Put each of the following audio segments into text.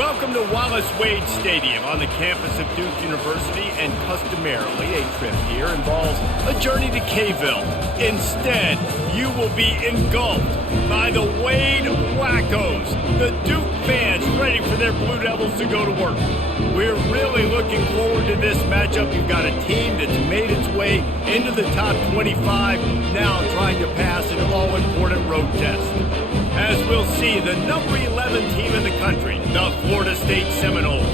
Welcome to Wallace Wade Stadium on the campus of Duke University, and customarily a trip here involves a journey to K-ville. Instead, you will be engulfed by the Wade Wackos, the Duke fans ready for their Blue Devils to go to work. We're really looking forward to this matchup. You've got a team that's made its way into the top 25, now trying to pass an all-important road test. As we'll see, the number 11 team in the country, the Florida State Seminoles,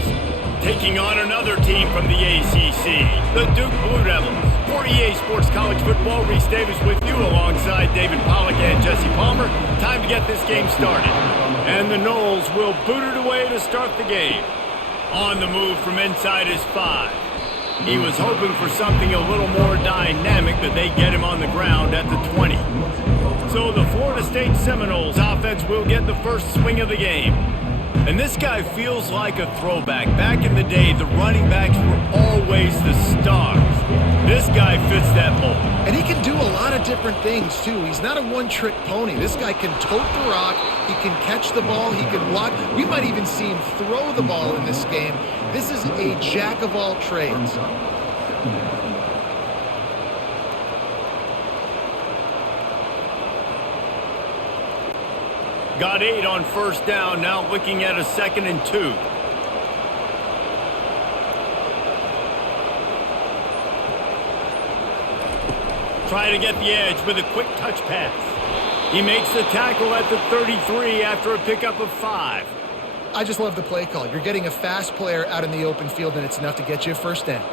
taking on another team from the ACC, the Duke Blue Devils. For EA Sports College Football, Reese Davis with you alongside David Pollack and Jesse Palmer. Time to get this game started. And the Noles will boot it away to start the game. On the move from inside his 5. He was hoping for something a little more dynamic, but they get him on the ground at the 20. So the Florida State Seminoles offense will get the first swing of the game. And this guy feels like a throwback. Back in the day, the running backs were always the stars. This guy fits that mold. And he can do a lot of different things, too. He's not a one-trick pony. This guy can tote the rock. He can catch the ball. He can block. We might even see him throw the ball in this game. This is a jack of all trades. Got 8 on first down, now looking at a 2nd and 2. Try to get the edge with a quick touch pass. He makes the tackle at the 33 after a pickup of 5. I just love the play call. You're getting a fast player out in the open field, and it's enough to get you a first down.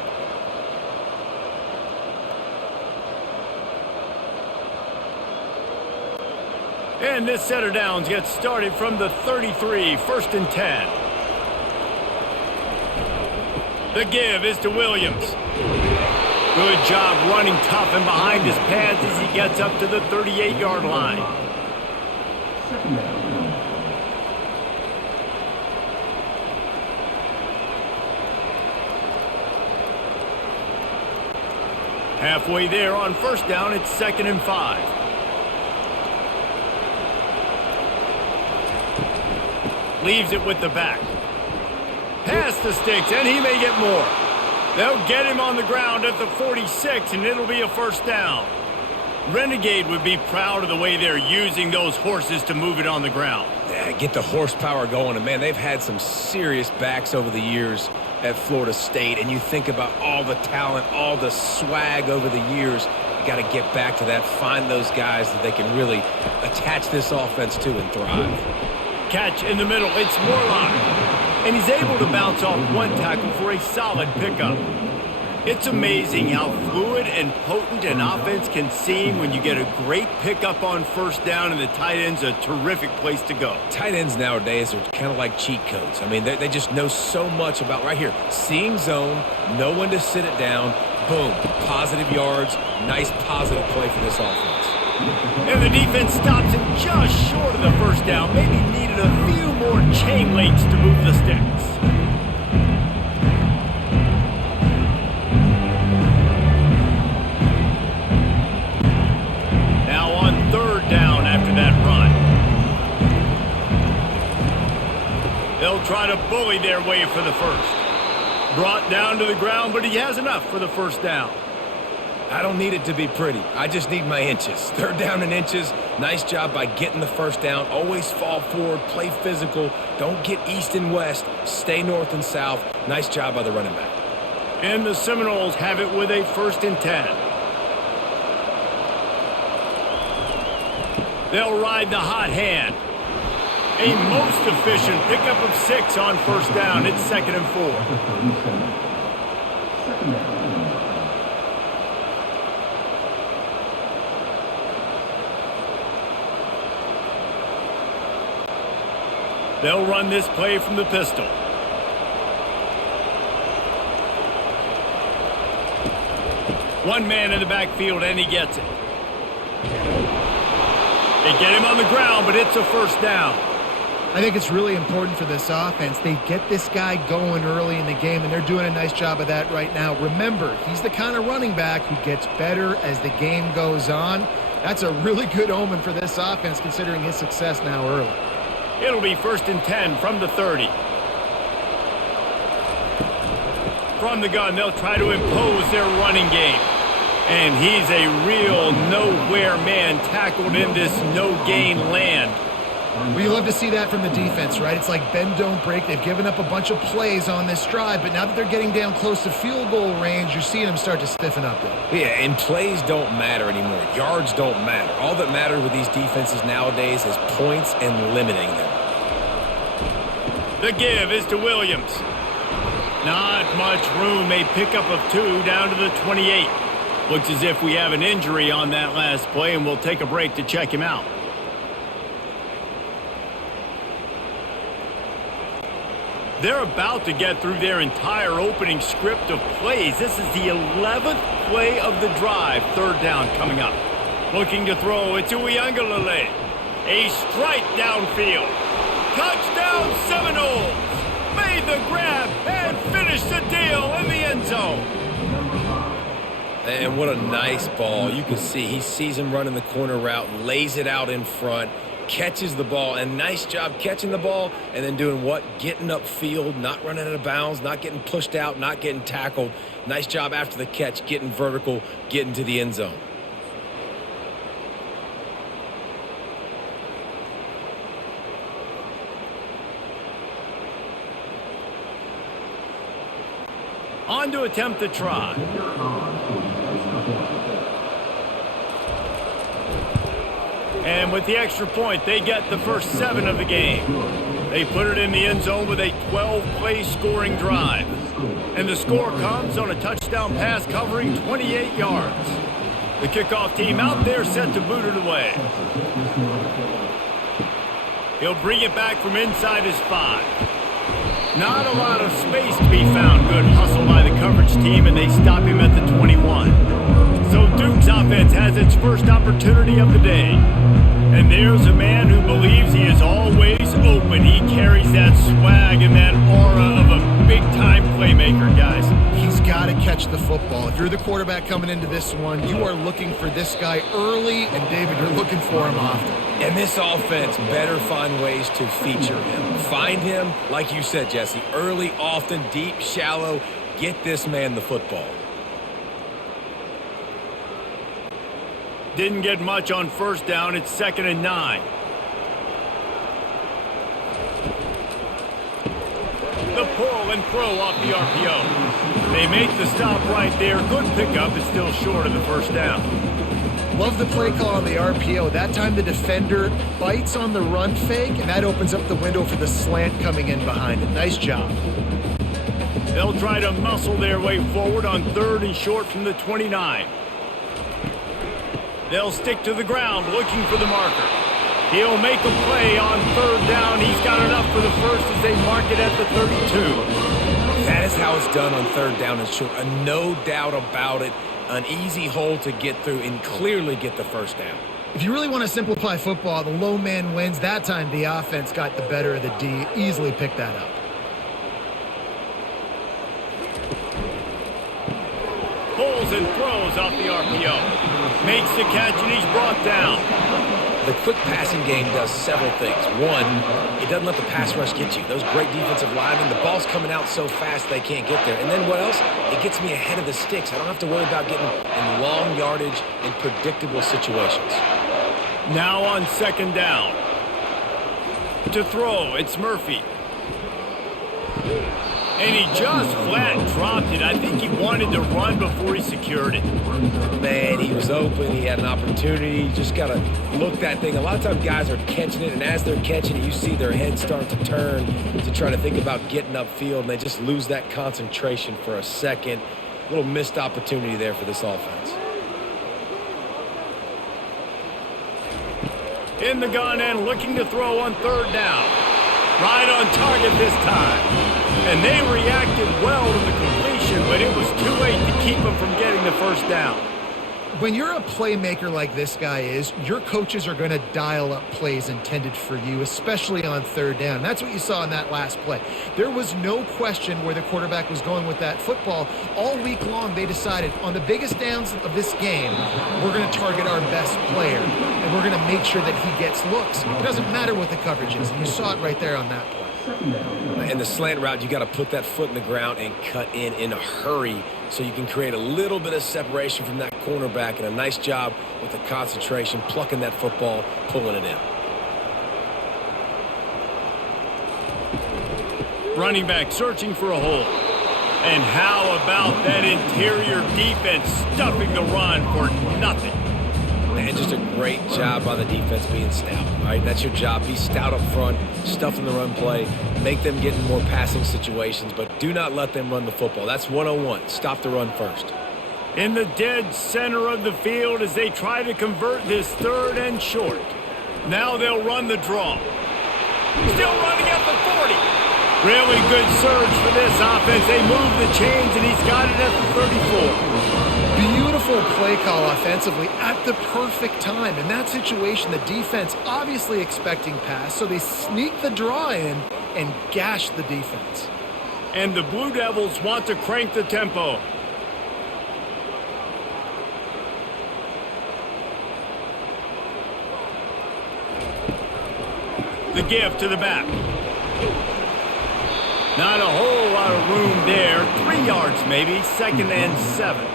And this set of downs gets started from the 33, 1st and 10. The give is to Williams. Good job running tough and behind his pads as he gets up to the 38-yard line. Halfway there on first down, it's 2nd and 5. Leaves it with the back. Past the sticks, and he may get more. They'll get him on the ground at the 46, and it'll be a first down. Renegade would be proud of the way they're using those horses to move it on the ground. Yeah, get the horsepower going. And, man, they've had some serious backs over the years at Florida State. And you think about all the talent, all the swag over the years. You got to get back to that, find those guys that they can really attach this offense to and thrive. Catch in the middle, it's Morlock. And he's able to bounce off one tackle for a solid pickup. It's amazing how fluid and potent an offense can seem when you get a great pickup on first down, and the tight end's a terrific place to go. Tight ends nowadays are kind of like cheat codes. I mean, they just know so much about right here. Seeing zone, know when to sit it down, boom, positive yards, nice positive play for this offense. And the defense stops him just short of the first down. Maybe needed a few more chain links to move the sticks. Now on 3rd down after that run. They'll try to bully their way for the first. Brought down to the ground, but he has enough for the first down. I don't need it to be pretty. I just need my inches. 3rd down in inches. Nice job by getting the first down. Always fall forward, play physical. Don't get east and west. Stay north and south. Nice job by the running back. And the Seminoles have it with a 1st and 10. They'll ride the hot hand. A most efficient pickup of 6 on first down. It's 2nd and 4. They'll run this play from the pistol. One man in the backfield, and he gets it. They get him on the ground, but it's a first down. I think it's really important for this offense. They get this guy going early in the game, and they're doing a nice job of that right now. Remember, he's the kind of running back who gets better as the game goes on. That's a really good omen for this offense, considering his success now early. It'll be 1st and 10 from the 30. From the gun, they'll try to impose their running game. And he's a real nowhere man tackled in this no-gain land. Well, you love to see that from the defense, right? It's like bend, don't break. They've given up a bunch of plays on this drive, but now that they're getting down close to field goal range, you're seeing them start to stiffen up there. Yeah, and plays don't matter anymore. Yards don't matter. All that matters with these defenses nowadays is points and limiting them. The give is to Williams. Not much room. A pickup of 2 down to the 28. Looks as if we have an injury on that last play, and we'll take a break to check him out. They're about to get through their entire opening script of plays. This is the 11th play of the drive. 3rd down coming up. Looking to throw it to Uiagalelei. A strike downfield. Touchdown Seminoles. Made the grab and finished the deal in the end zone. And what a nice ball. You can see he sees him running the corner route, lays it out in front, catches the ball, and nice job catching the ball and then doing what? Getting upfield, not running out of bounds, not getting pushed out, not getting tackled. Nice job after the catch, getting vertical, getting to the end zone. On to attempt the try. And with the extra point, they get the first 7 of the game. They put it in the end zone with a 12-play scoring drive. And the score comes on a touchdown pass covering 28 yards. The kickoff team out there set to boot it away. He'll bring it back from inside his 5. Not a lot of space to be found. Good hustle by the coverage team, and they stop him at the 21. So Duke's offense has its first opportunity of the day. And there's a man who believes he is always open. He carries that swag and that aura of a big-time playmaker, guys. He's got to catch the football. If you're the quarterback coming into this one, you are looking for this guy early, and David, you're looking for him often. And this offense better find ways to feature him. Find him, like you said, Jesse, early, often, deep, shallow. Get this man the football. Didn't get much on 1st down. It's 2nd and 9. The pull and throw off the RPO. They make the stop right there. Good pickup. Is still short of the 1st down. Love the play call on the RPO. That time the defender bites on the run fake, and that opens up the window for the slant coming in behind it. Nice job. They'll try to muscle their way forward on 3rd and short from the 29. They'll stick to the ground looking for the marker. He'll make a play on 3rd down. He's got enough for the first as they mark it at the 32. That is how it's done on 3rd down and short. No doubt about it. An easy hole to get through and clearly get the 1st down. If you really want to simplify football, the low man wins. That time the offense got the better of the D. Easily picked that up. Pulls and throws off the RPO. Makes the catch and he's brought down. The quick passing game does several things. One, it doesn't let the pass rush get you. Those great defensive linemen, the ball's coming out so fast they can't get there. And then what else? It gets me ahead of the sticks. I don't have to worry about getting in long yardage in predictable situations. Now on 2nd down. To throw, it's Murphy. And he just flat dropped it. I think he wanted to run before he secured it. Man, he was open. He had an opportunity. You just got to look that thing. A lot of times guys are catching it, and as they're catching it, you see their head start to turn to try to think about getting upfield, and they just lose that concentration for a second. A little missed opportunity there for this offense. In the gun and looking to throw on 3rd down. Right on target this time. And they reacted well to the completion, but it was too late to keep them from getting the 1st down. When you're a playmaker like this guy is, your coaches are going to dial up plays intended for you, especially on 3rd down. That's what you saw in that last play. There was no question where the quarterback was going with that football. All week long, they decided on the biggest downs of this game, we're going to target our best player, and we're going to make sure that he gets looks. It doesn't matter what the coverage is, and you saw it right there on that play. In the slant route, you got to put that foot in the ground and cut in a hurry so you can create a little bit of separation from that cornerback, and a nice job with the concentration, plucking that football, pulling it in. Running back searching for a hole. And how about that interior defense stuffing the run for nothing? And just a great job by the defense being stout, right? That's your job. Be stout up front, stuff in the run play, make them get in more passing situations, but do not let them run the football. That's 101. Stop the run first. In the dead center of the field as they try to convert this 3rd and short. Now they'll run the draw. Still running at the 40. Really good surge for this offense. They move the chains, and he's got it at the 34. Beautiful play call offensively at the perfect time. In that situation, the defense obviously expecting pass, so they sneak the draw in and gash the defense. And the Blue Devils want to crank the tempo. The give to the back. Not a whole lot of room there. 3 yards maybe. 2nd and 7.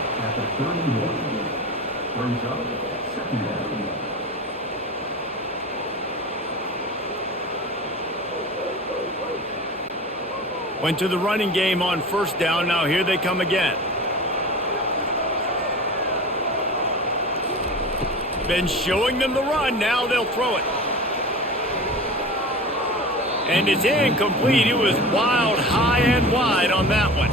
Went to the running game on 1st down. Now here they come again. Been showing them the run. Now they'll throw it. And it's incomplete. It was wild, high and wide on that one.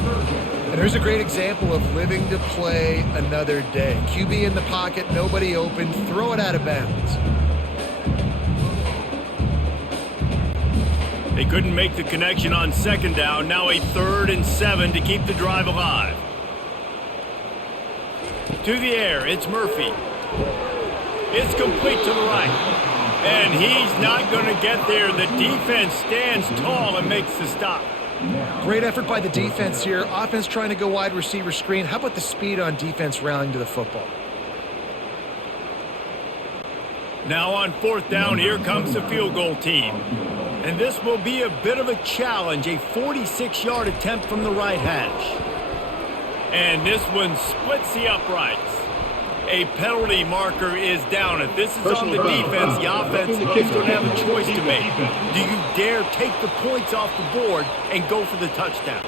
And there's a great example of living to play another day. QB in the pocket, nobody open, throw it out of bounds. They couldn't make the connection on 2nd down. Now a 3rd and 7 to keep the drive alive. To the air, it's Murphy. It's complete to the right. And he's not going to get there. The defense stands tall and makes the stop. Great effort by the defense here. Offense trying to go wide receiver screen. How about the speed on defense rallying to the football? Now on 4th down, here comes the field goal team. And this will be a bit of a challenge, a 46-yard attempt from the right hash. And this one splits the uprights. A penalty marker is down. If this is on the defense, the offense is going to have a choice to make. Do you dare take the points off the board and go for the touchdown?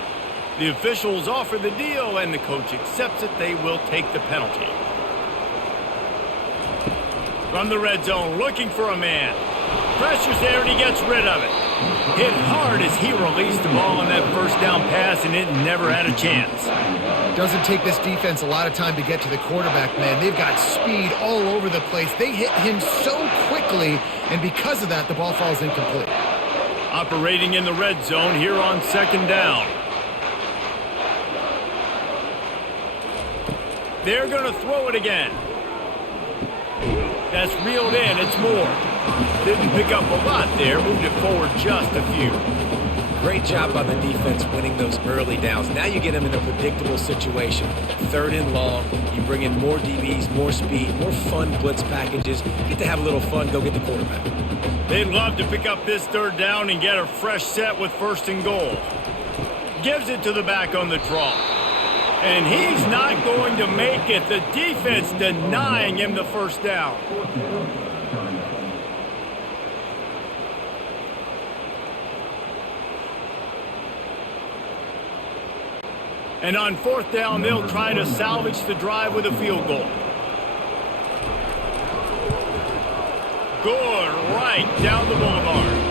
The officials offer the deal, and the coach accepts it. They will take the penalty. From the red zone, looking for a man. Pressure's there, and he gets rid of it. Hit hard as he released the ball on that 1st down pass, and it never had a chance. Doesn't take this defense a lot of time to get to the quarterback, man. They've got speed all over the place. They hit him so quickly, and because of that, the ball falls incomplete. Operating in the red zone here on 2nd down. They're going to throw it again. That's reeled in. It's Moore. Didn't pick up a lot there. Moved it forward just a few. Great job by the defense winning those early downs. Now you get them in a predictable situation. 3rd and long. You bring in more DBs, more speed, more fun blitz packages. Get to have a little fun. Go get the quarterback. They'd love to pick up this 3rd down and get a fresh set with 1st and goal. Gives it to the back on the draw. And he's not going to make it. The defense denying him the 1st down. And on 4th down, they'll try to salvage the drive with a field goal. Good, right down the boulevard.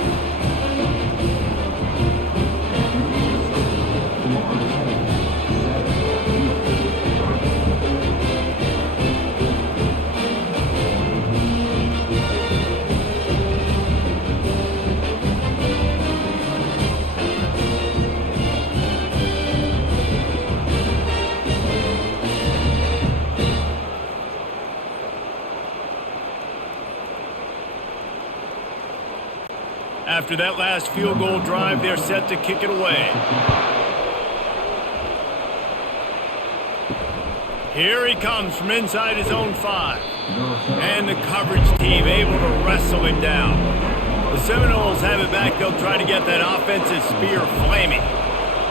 After that last field goal drive, they're set to kick it away. Here he comes from inside his own 5. And the coverage team able to wrestle him down. The Seminoles have it back. They'll try to get that offensive spear flaming.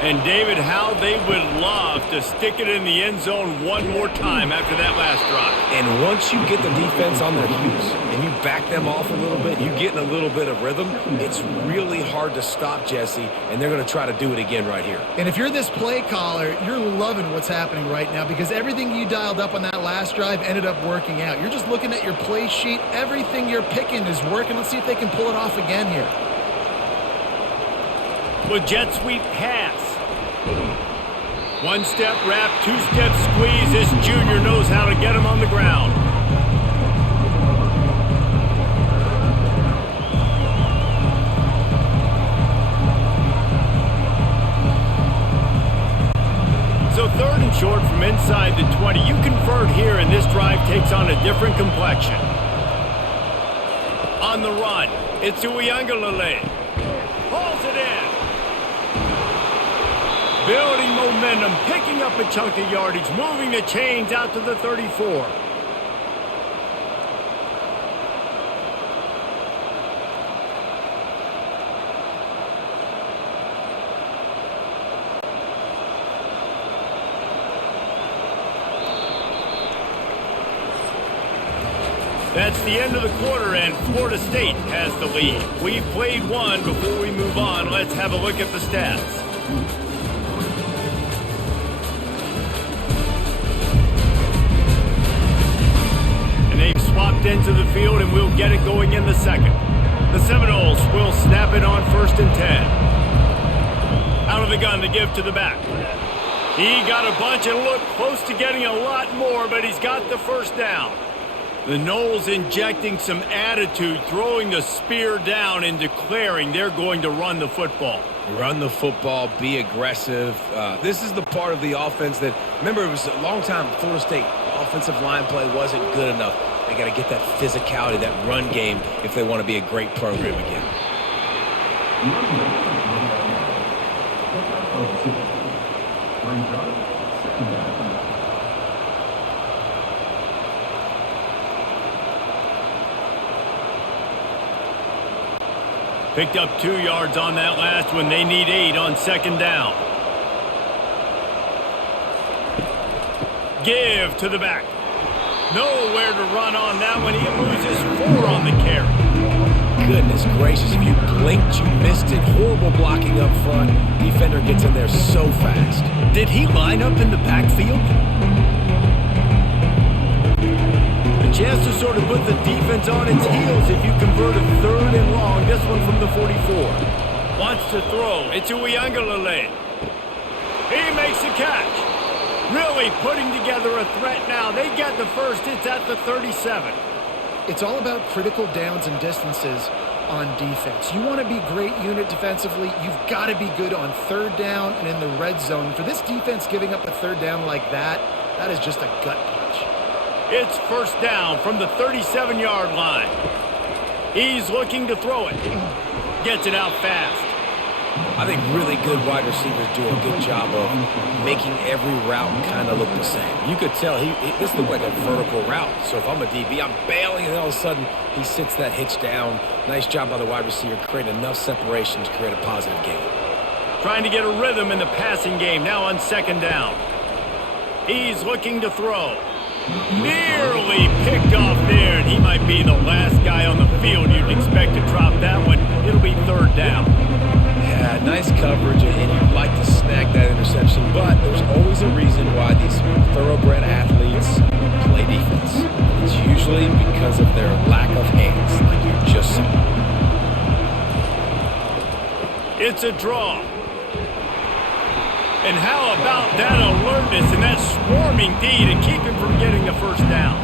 And David, how they would love to stick it in the end zone one more time after that last drive. And once you get the defense on their heels and you back them off a little bit, you get in a little bit of rhythm, it's really hard to stop, Jesse, and they're going to try to do it again right here. And if you're this play caller, you're loving what's happening right now because everything you dialed up on that last drive ended up working out. You're just looking at your play sheet. Everything you're picking is working. Let's see if they can pull it off again here. With jet sweep pass. One-step wrap, two-step squeeze. This junior knows how to get him on the ground. So 3rd and short from inside the 20. You convert here, and this drive takes on a different complexion. On the run, it's Uiagalelei. Hauls it in. Building momentum, picking up a chunk of yardage, moving the chains out to the 34. That's the end of the quarter, and Florida State has the lead. We've played one. Before we move on, let's have a look at the stats. Swapped into the field, and we'll get it going in the second. The Seminoles will snap it on 1st and 10. Out of the gun to give to the back. He got a bunch and looked close to getting a lot more, but he's got the first down. The Noles injecting some attitude, throwing the spear down and declaring they're going to run the football. Run the football, be aggressive. This is the part of the offense that, remember, it was a long time Florida State offensive line play wasn't good enough. They got to get that physicality, that run game, if they want to be a great program again. Picked up 2 yards on that last one. They need 8 on 2nd down. Give to the back. Nowhere to run on that one. He loses 4 on the carry. Goodness gracious, if you blinked, you missed it. Horrible blocking up front. Defender gets in there so fast. Did he line up in the backfield? A chance to sort of put the defense on its heels if you convert a 3rd and long. This one from the 44. Wants to throw. It's Uiagalelei. He makes a catch. Really putting together a threat now. They get the first. It's at the 37. It's all about critical downs and distances on defense. You want to be great unit defensively, you've got to be good on 3rd down and in the red zone. For this defense giving up a 3rd down like that, that is just a gut punch. It's 1st down from the 37-yard line. He's looking to throw it. Gets it out fast. I think really good wide receivers do a good job of making every route kind of look the same. You could tell this looked like a vertical route. So if I'm a DB, I'm bailing, and all of a sudden he sits that hitch down. Nice job by the wide receiver, creating enough separation to create a positive gain. Trying to get a rhythm in the passing game now on 2nd down. He's looking to throw. Nearly picked off there, and he might be the last guy on the field you'd expect to drop that one. It'll be 3rd down. Yeah, nice coverage, and you'd like to snag that interception, but there's always a reason why these thoroughbred athletes play defense. It's usually because of their lack of hands, like you just said. It's a draw. And how about that alertness and that swarming D to keep him from getting the first down?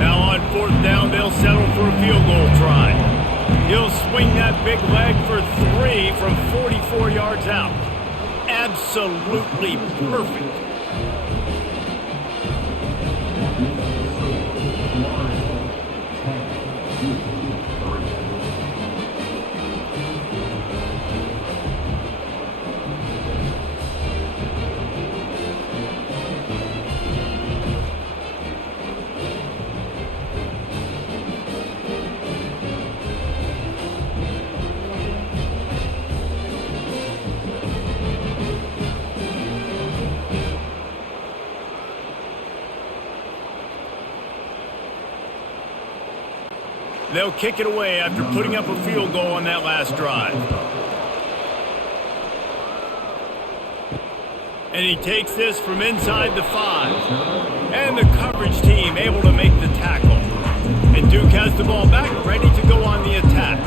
Now on 4th down, they'll settle for a field goal try. He'll swing that big leg for 3 from 44 yards out. Absolutely perfect. They'll kick it away after putting up a field goal on that last drive. And he takes this from inside the 5. And the coverage team able to make the tackle. And Duke has the ball back, ready to go on the attack.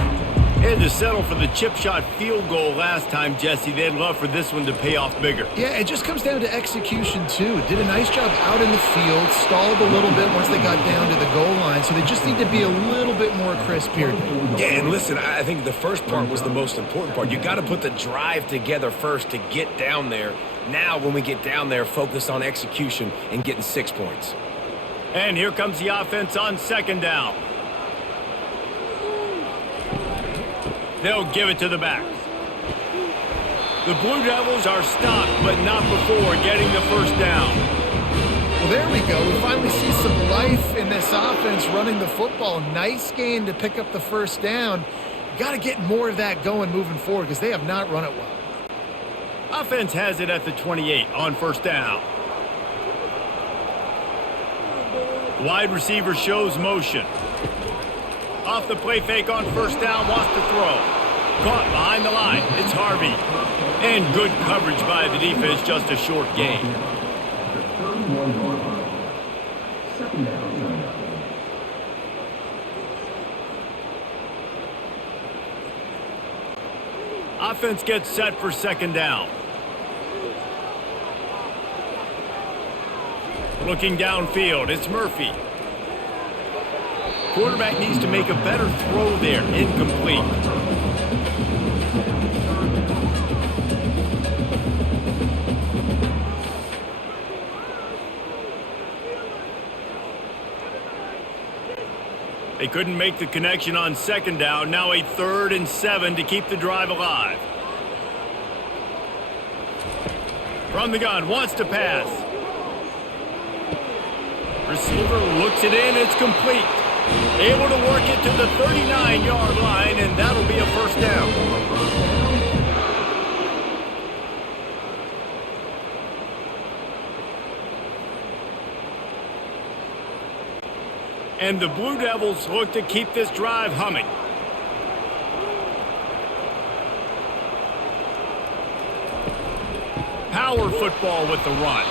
Had to settle for the chip shot field goal last time, Jesse. They'd love for this one to pay off bigger. Yeah, it just comes down to execution, too. Did a nice job out in the field, stalled a little bit once they got down to the goal line, so they just need to be a little bit more crisp here. Yeah, and listen, I think the first part was the most important part. You got to put the drive together first to get down there. Now, when we get down there, focus on execution and getting 6 points. And here comes the offense on second down. They'll give it to the back. The Blue Devils are stopped, but not before getting the first down. Well, there we go. We finally see some life in this offense running the football. Nice gain to pick up the first down. Got to get more of that going moving forward because they have not run it well. Offense has it at the 28 on first down. Wide receiver shows motion. Off the play fake on first down, wants to throw. Caught behind the line. It's Harvey. And good coverage by the defense, just a short gain. Offense gets set for second down. Looking downfield, it's Murphy. Quarterback needs to make a better throw there. Incomplete. They couldn't make the connection on second down. Now a 3rd and 7 to keep the drive alive. From the gun, wants to pass. Receiver looks it in, it's complete. Able to work it to the 39-yard line, and that'll be a first down. And the Blue Devils look to keep this drive humming. Power football with the run.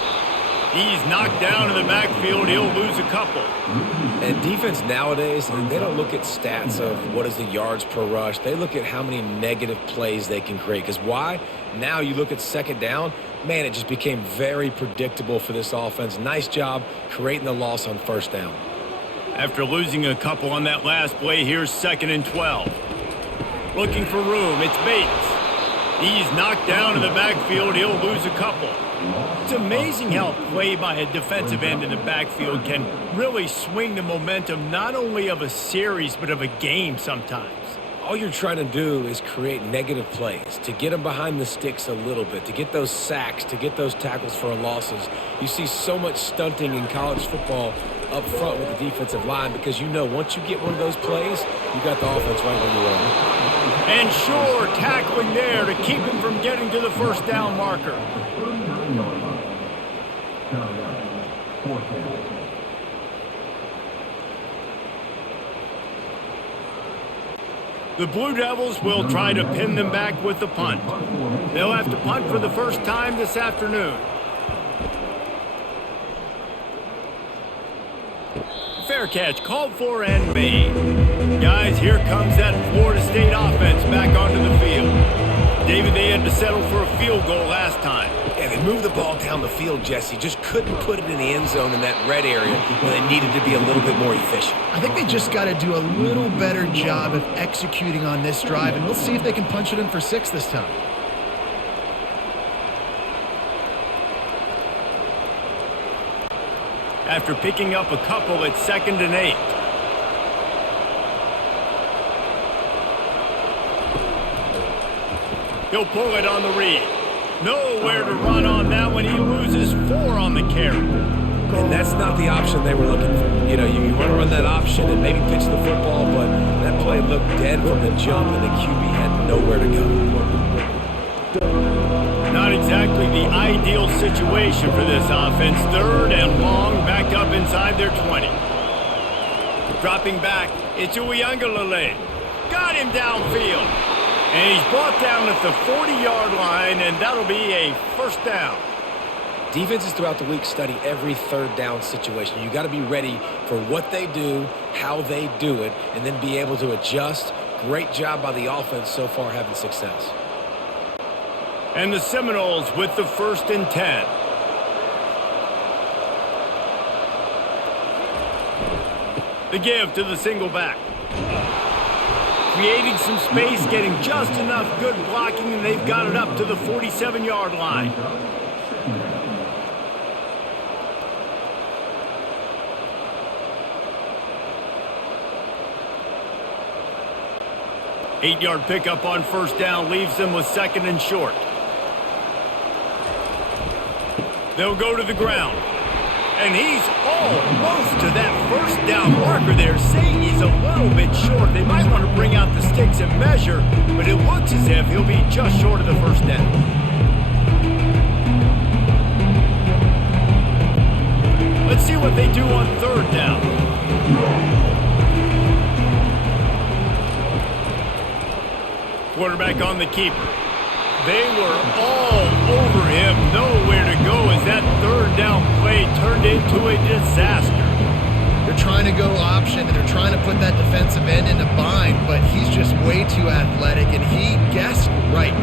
He's knocked down in the backfield. He'll lose a couple. And defense nowadays, they don't look at stats of what is the yards per rush. They look at how many negative plays they can create. Because why? Now you look at second down, man, it just became very predictable for this offense. Nice job creating the loss on first down. After losing a couple on that last play, here's 2nd and 12. Looking for room, it's Bates. He's knocked down in the backfield. He'll lose a couple. It's amazing how play by a defensive end in the backfield can really swing the momentum not only of a series but of a game sometimes. All you're trying to do is create negative plays, to get them behind the sticks a little bit, to get those sacks, to get those tackles for losses. You see so much stunting in college football up front with the defensive line because you know once you get one of those plays, you got the offense right where you want. And sure, tackling there to keep him from getting to the first down marker. The Blue Devils will try to pin them back with the punt. They'll have to punt for the first time this afternoon. Fair catch called for and made. Guys, here comes that Florida State offense back onto the field. David, they had to settle for a field goal last time. Yeah, they moved the ball down the field, Jesse. Just couldn't put it in the end zone in that red area where they needed to be a little bit more efficient. I think they just got to do a little better job of executing on this drive, and we'll see if they can punch it in for 6 this time. After picking up a couple, it's 2nd and 8. He'll pull it on the read. Nowhere to run on that one. He loses 4 on the carry. And that's not the option they were looking for. You know, you want to run that option and maybe pitch the football, but that play looked dead from the jump, and the QB had nowhere to go. Not exactly the ideal situation for this offense. 3rd and long, back up inside their 20. Dropping back, it's Uiagalelei. Got him downfield. And he's brought down at the 40-yard line, and that'll be a first down. Defenses throughout the week study every third down situation. You got to be ready for what they do, how they do it, and then be able to adjust. Great job by the offense so far having success. And the Seminoles with the 1st and 10. The give to the single back. Creating some space, getting just enough good blocking, and they've got it up to the 47-yard line. Eight-yard pickup on first down leaves them with 2nd and short. They'll go to the ground. And he's almost to that first down marker there, saying he's a little bit short. They might want to bring out the sticks and measure, but it looks as if he'll be just short of the first down. Let's see what they do on 3rd down. Quarterback on the keeper. They were all over him, nowhere to go as that 3rd down play turned into a disaster. They're trying to go option, and they're trying to put that defensive end in a bind, but he's just way too athletic, and he guessed right.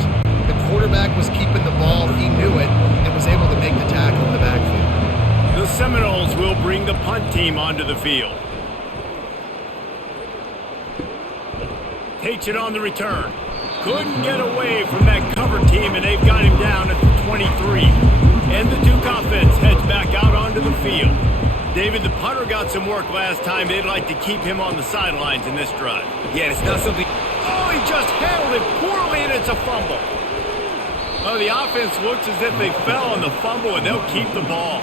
The quarterback was keeping the ball, he knew it, and was able to make the tackle in the backfield. The Seminoles will bring the punt team onto the field. Takes it on the return. Couldn't get away from that cover team, and they've got him down at the 23. And the Duke offense heads back out onto the field. David, the punter got some work last time. They'd like to keep him on the sidelines in this drive. Yeah, it's not something... Oh, he just handled it poorly, and it's a fumble. Oh, the offense looks as if they fell on the fumble, and they'll keep the ball.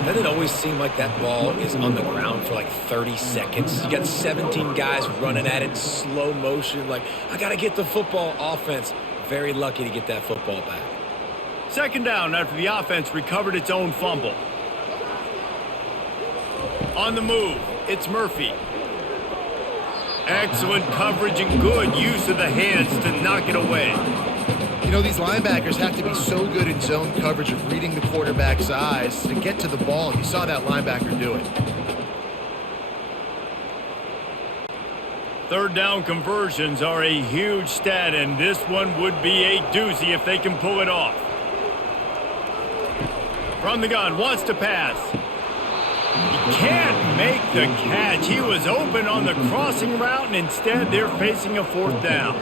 Doesn't it always seem like that ball is on the ground for like 30 seconds? You got 17 guys running at it in slow motion. Like, I got to get the football. Offense, very lucky to get that football back. 2nd down after the offense recovered its own fumble. On the move, it's Murphy. Excellent coverage and good use of the hands to knock it away. You know, these linebackers have to be so good in zone coverage of reading the quarterback's eyes to get to the ball. You saw that linebacker do it. 3rd down conversions are a huge stat, and this one would be a doozy if they can pull it off. From the gun, wants to pass. He can't make the catch. He was open on the crossing route, and instead they're facing a 4th down.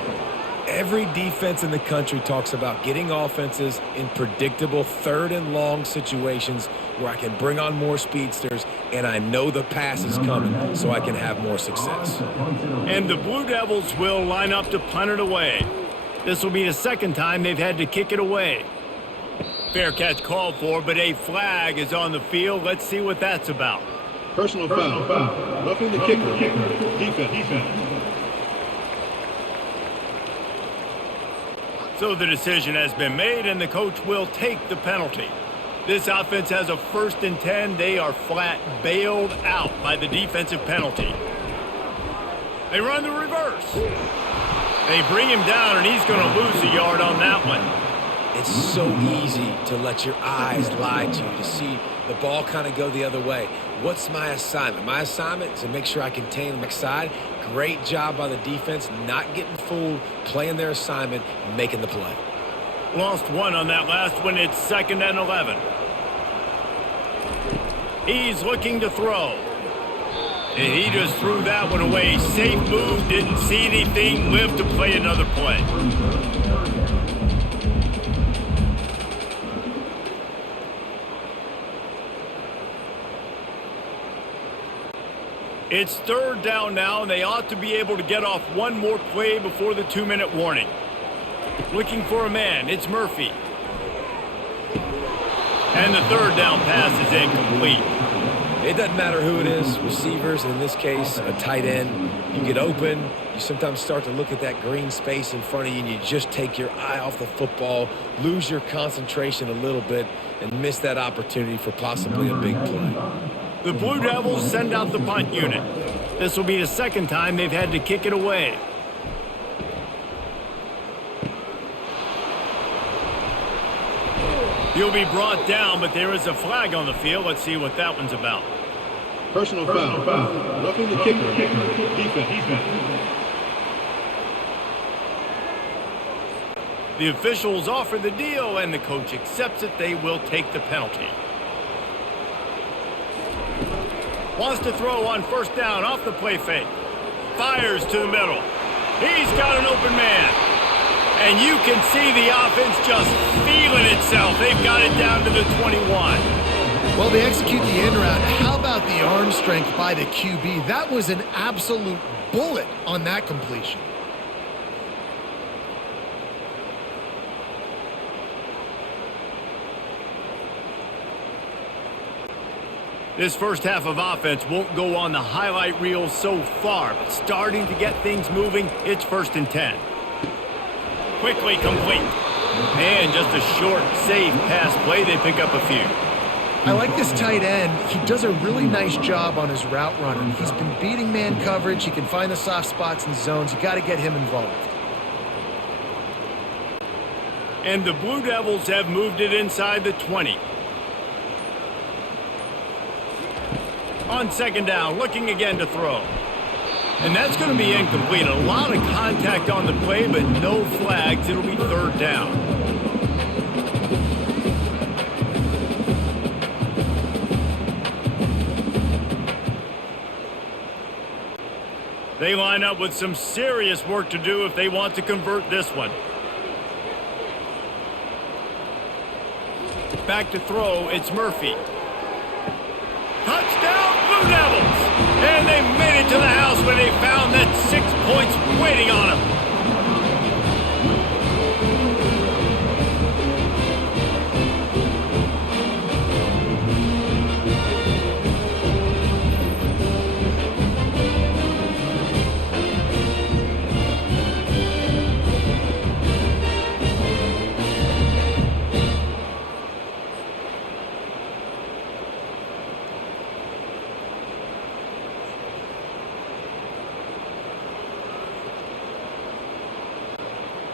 Every defense in the country talks about getting offenses in predictable 3rd and long situations where I can bring on more speedsters and I know the pass is coming so I can have more success. And the Blue Devils will line up to punt it away. This will be the 2nd time they've had to kick it away. Fair catch called for, but a flag is on the field. Let's see what that's about. Personal foul. Roughing the kicker. Defense. So the decision has been made, and the coach will take the penalty. This offense has a 1st and 10. They are flat bailed out by the defensive penalty. They run the reverse. They bring him down, and he's going to lose a yard on that one. It's so easy to let your eyes lie to you, to see the ball kind of go the other way. What's my assignment? My assignment is to make sure I contain the backside. Great job by the defense, not getting fooled, playing their assignment, making the play. Lost one on that last one. It's 2nd and 11. He's looking to throw. And he just threw that one away. Safe move, didn't see anything, lived to play another play. It's 3rd down now, and they ought to be able to get off one more play before the 2-minute warning. Looking for a man, it's Murphy. And the 3rd down pass is incomplete. It doesn't matter who it is, receivers, in this case, a tight end. You get open, you sometimes start to look at that green space in front of you, and you just take your eye off the football, lose your concentration a little bit, and miss that opportunity for possibly a big play. The Blue Devils send out the punt unit. This will be the second time they've had to kick it away. He'll be brought down, but there is a flag on the field. Let's see what that one's about. Personal foul. Roughing the kicker. Defense. The officials offer the deal, and the coach accepts it. They will take the penalty. Wants to throw on first down off the play fake. Fires to the middle. He's got an open man. And you can see the offense just feeling itself. They've got it down to the 21. Well, they execute the in route. How about the arm strength by the QB? That was an absolute bullet on that completion. This first half of offense won't go on the highlight reel so far, but starting to get things moving, it's 1st and 10. Quickly complete. And just a short, safe pass play. They pick up a few. I like this tight end. He does a really nice job on his route running. He's been beating man coverage. He can find the soft spots and zones. You got to get him involved. And the Blue Devils have moved it inside the 20. On second down, looking again to throw. And that's going to be incomplete. A lot of contact on the play, but no flags. It'll be 3rd down. They line up with some serious work to do if they want to convert this one. Back to throw, it's Murphy. Touchdown, Blue Devils! And they made it to the house where they found that 6 points waiting on them.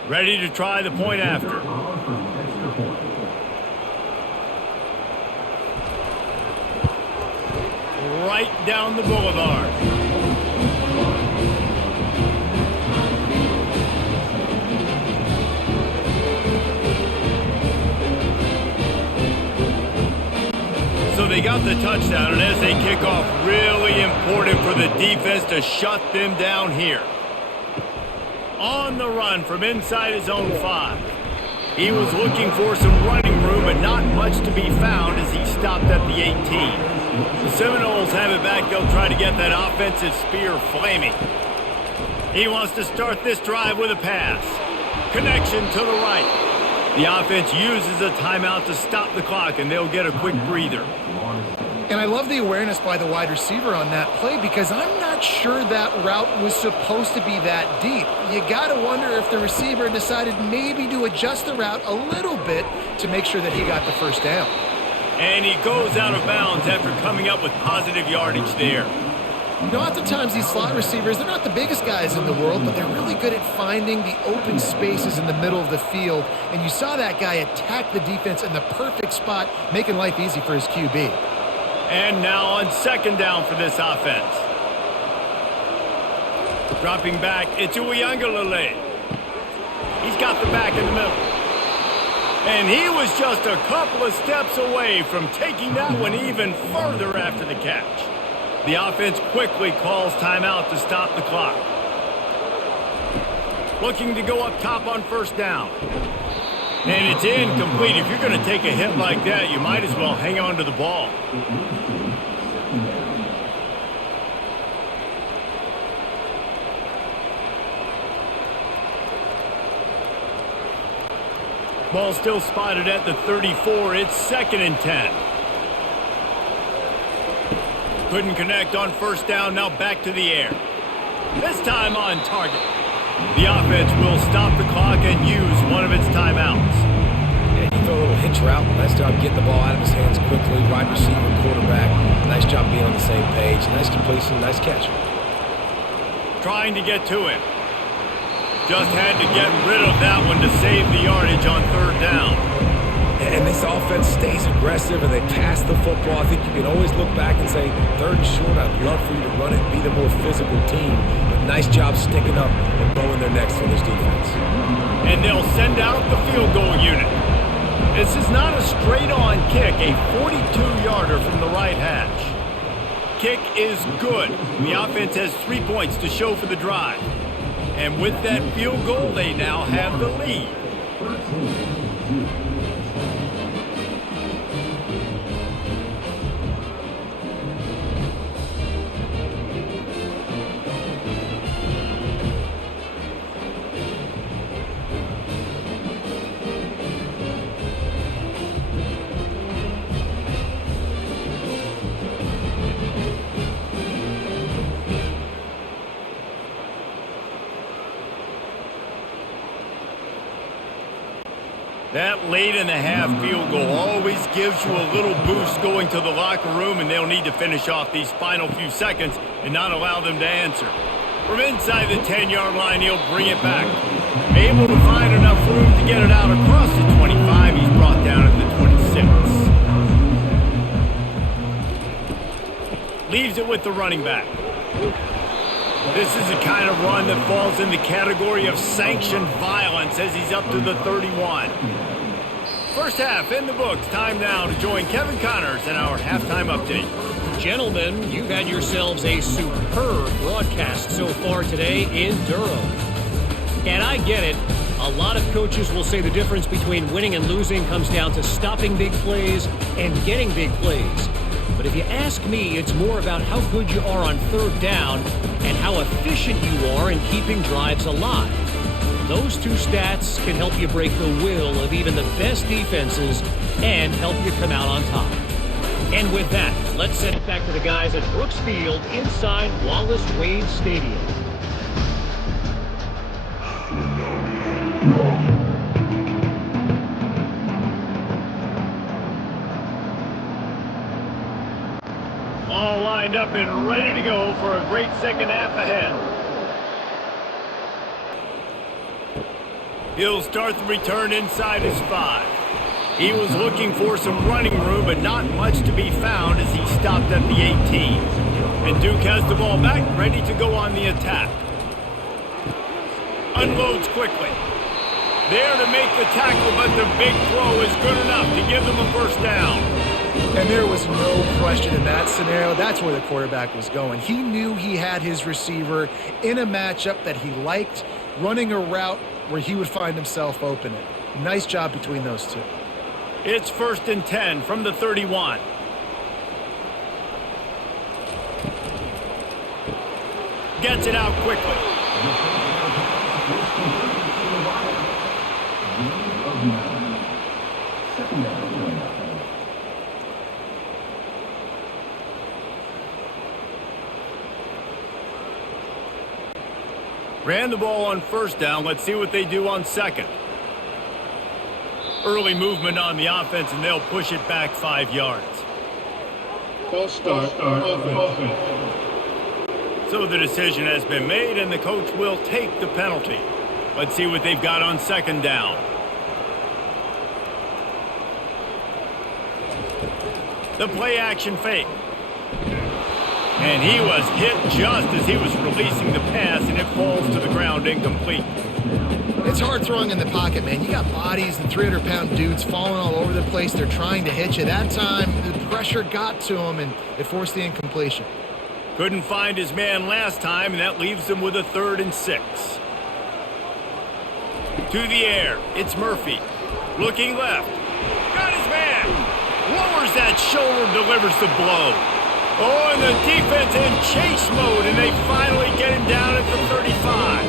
Ready to try the point after. Right down the boulevard. So they got the touchdown, and as they kick off, really important for the defense to shut them down here. On the run from inside his own 5. He was looking for some running room, but not much to be found as he stopped at the 18. The Seminoles have it back. They'll try to get that offensive spear flaming. He wants to start this drive with a pass. Connection to the right. The offense uses a timeout to stop the clock, and they'll get a quick breather. And I love the awareness by the wide receiver on that play because I'm not sure that route was supposed to be that deep. You got to wonder if the receiver decided maybe to adjust the route a little bit to make sure that he got the first down. And he goes out of bounds after coming up with positive yardage there. You know, oftentimes these slot receivers, they're not the biggest guys in the world, but they're really good at finding the open spaces in the middle of the field. And you saw that guy attack the defense in the perfect spot, making life easy for his QB. And now on second down for this offense. Dropping back, it's Uiagalelei. He's got the back in the middle. And he was just a couple of steps away from taking that one even further after the catch. The offense quickly calls timeout to stop the clock. Looking to go up top on first down. And it's incomplete. If you're going to take a hit like that, you might as well hang on to the ball. Ball still spotted at the 34. It's 2nd and 10. Couldn't connect on first down. Now back to the air. This time on target. The offense will stop the clock and use one of its timeouts. And you throw a little hitch route. Nice job getting the ball out of his hands quickly. Wide receiver, quarterback. Nice job being on the same page. Nice completion, nice catch. trying to get to him. Just had to get rid of that one to save the yardage on third down. And this offense stays aggressive and they pass the football. I think you can always look back and say, third and short, I'd love for you to run it and be the more physical team. But nice job sticking up and bowing their necks for this defense. And they'll send out the field goal unit. This is not a straight-on kick, a 42-yarder from the right hash. Kick is good. The offense has 3 points to show for the drive. And with that field goal, they now have the lead. That late-in-the-half field goal always gives you a little boost going to the locker room, and they'll need to finish off these final few seconds and not allow them to answer. From inside the 10-yard line, he'll bring it back. Able to find enough room to get it out across the 25. He's brought down at the 26. Leaves it with the running back. This is the kind of run that falls in the category of sanctioned violence as he's up to the 31. First half in the books. Time now to join Kevin Connors in our halftime update. Gentlemen, you've had yourselves a superb broadcast so far today in Durham. And I get it. A lot of coaches will say the difference between winning and losing comes down to stopping big plays and getting big plays. But if you ask me, it's more about how good you are on third down and how efficient you are in keeping drives alive. Those two stats can help you break the will of even the best defenses and help you come out on top. And with that, let's send it back to the guys at Brooks Field inside Wallace Wade Stadium. All lined up and ready to go for a great second half ahead. He'll start the return inside his 5. He was looking for some running room, but not much to be found as he stopped at the 18. And Duke has the ball back, ready to go on the attack. Unloads quickly. There to make the tackle, but the big throw is good enough to give them a first down. And there was no question in that scenario. That's where the quarterback was going. He knew he had his receiver in a matchup that he liked, running a route where he would find himself open. Nice job between those two. It's 1st and 10 from the 31. Gets it out quickly. Ran the ball on first down. Let's see what they do on second. Early movement on the offense, and they'll push it back 5 yards. False start, offense. So the decision has been made, and the coach will take the penalty. Let's see what they've got on second down. The play action fake. And he was hit just as he was releasing the pass, and it falls to the ground incomplete. It's hard throwing in the pocket, man. You got bodies and 300-pound dudes falling all over the place. They're trying to hit you. That time, the pressure got to him, and it forced the incompletion. Couldn't find his man last time, and that leaves them with a 3rd and 6. To the air, it's Murphy. Looking left. Got his man. Lowers that shoulder, delivers the blow. Oh, and the defense in chase mode, and they finally get him down at the 35.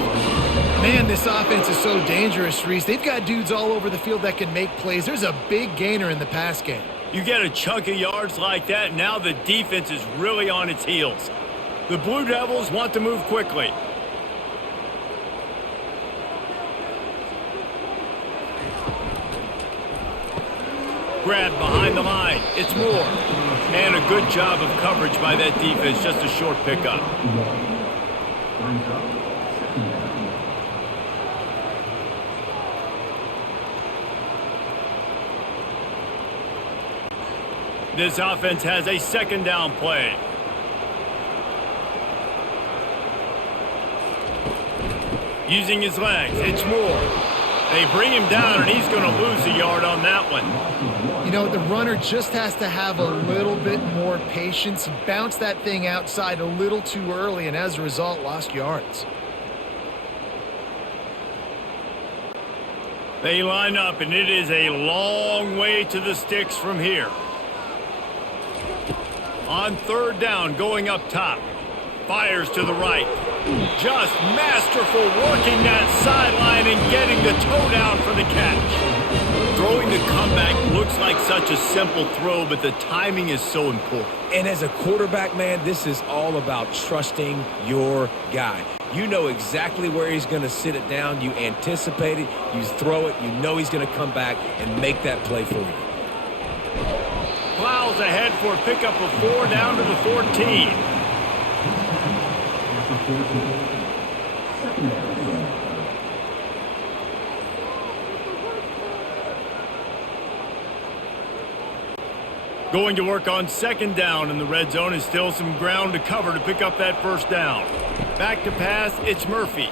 Man, this offense is so dangerous, Reese. They've got dudes all over the field that can make plays. There's a big gainer in the pass game. You get a chunk of yards like that, now the defense is really on its heels. The Blue Devils want to move quickly. Grab behind the line. It's Moore. And a good job of coverage by that defense. Just a short pickup. This offense has a second down play. Using his legs, it's Moore. They bring him down, and he's going to lose a yard on that one. You know, the runner just has to have a little bit more patience. He bounced that thing outside a little too early, and as a result, lost yards. They line up, and it is a long way to the sticks from here. On third down, going up top. Fires to the right. Just masterful working that sideline and getting the toe down for the catch. Throwing the comeback looks like such a simple throw, but the timing is so important. And as a quarterback, man, this is all about trusting your guy. You know exactly where he's going to sit it down. You anticipate it. You throw it. You know he's going to come back and make that play for you. Plows ahead for a pickup of 4 down to the 14. Going to work on second down in the red zone is still some ground to cover to pick up that first down. Back to pass, it's Murphy.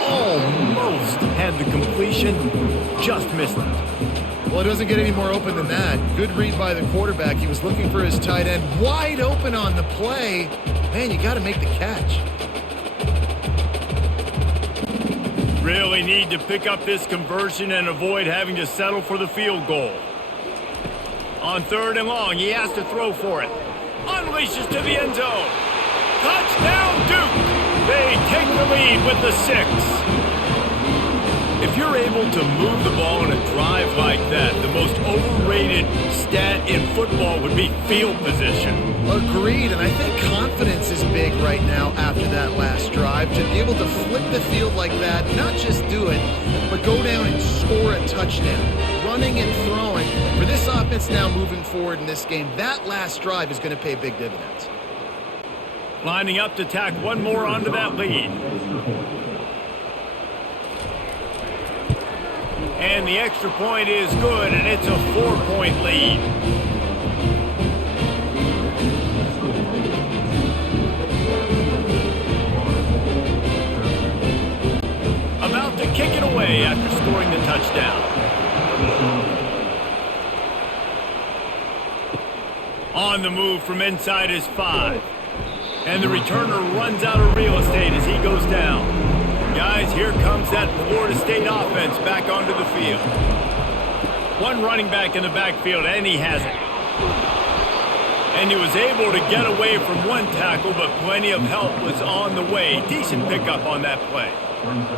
Almost had the completion, just missed it. Well, it doesn't get any more open than that. Good read by the quarterback. He was looking for his tight end. Wide open on the play. Man, you got to make the catch. Really need to pick up this conversion and avoid having to settle for the field goal. On third and long, he has to throw for it. Unleashes to the end zone. Touchdown, Duke! They take the lead with the 6. If you're able to move the ball in a drive like that, the most overrated stat in football would be field position. Agreed, and I think confidence is big right now after that last drive. To be able to flip the field like that, not just do it, but go down and score a touchdown. Running and throwing. For this offense now moving forward in this game, that last drive is going to pay big dividends. Lining up to tack one more onto that lead. And the extra point is good, and it's a 4-point lead. About to kick it away after scoring the touchdown. On the move from inside his 5. And the returner runs out of real estate as he goes down. Guys, here comes that Florida State offense back onto the field. One running back in the backfield, and he has it. And he was able to get away from one tackle, but plenty of help was on the way. Decent pickup on that play.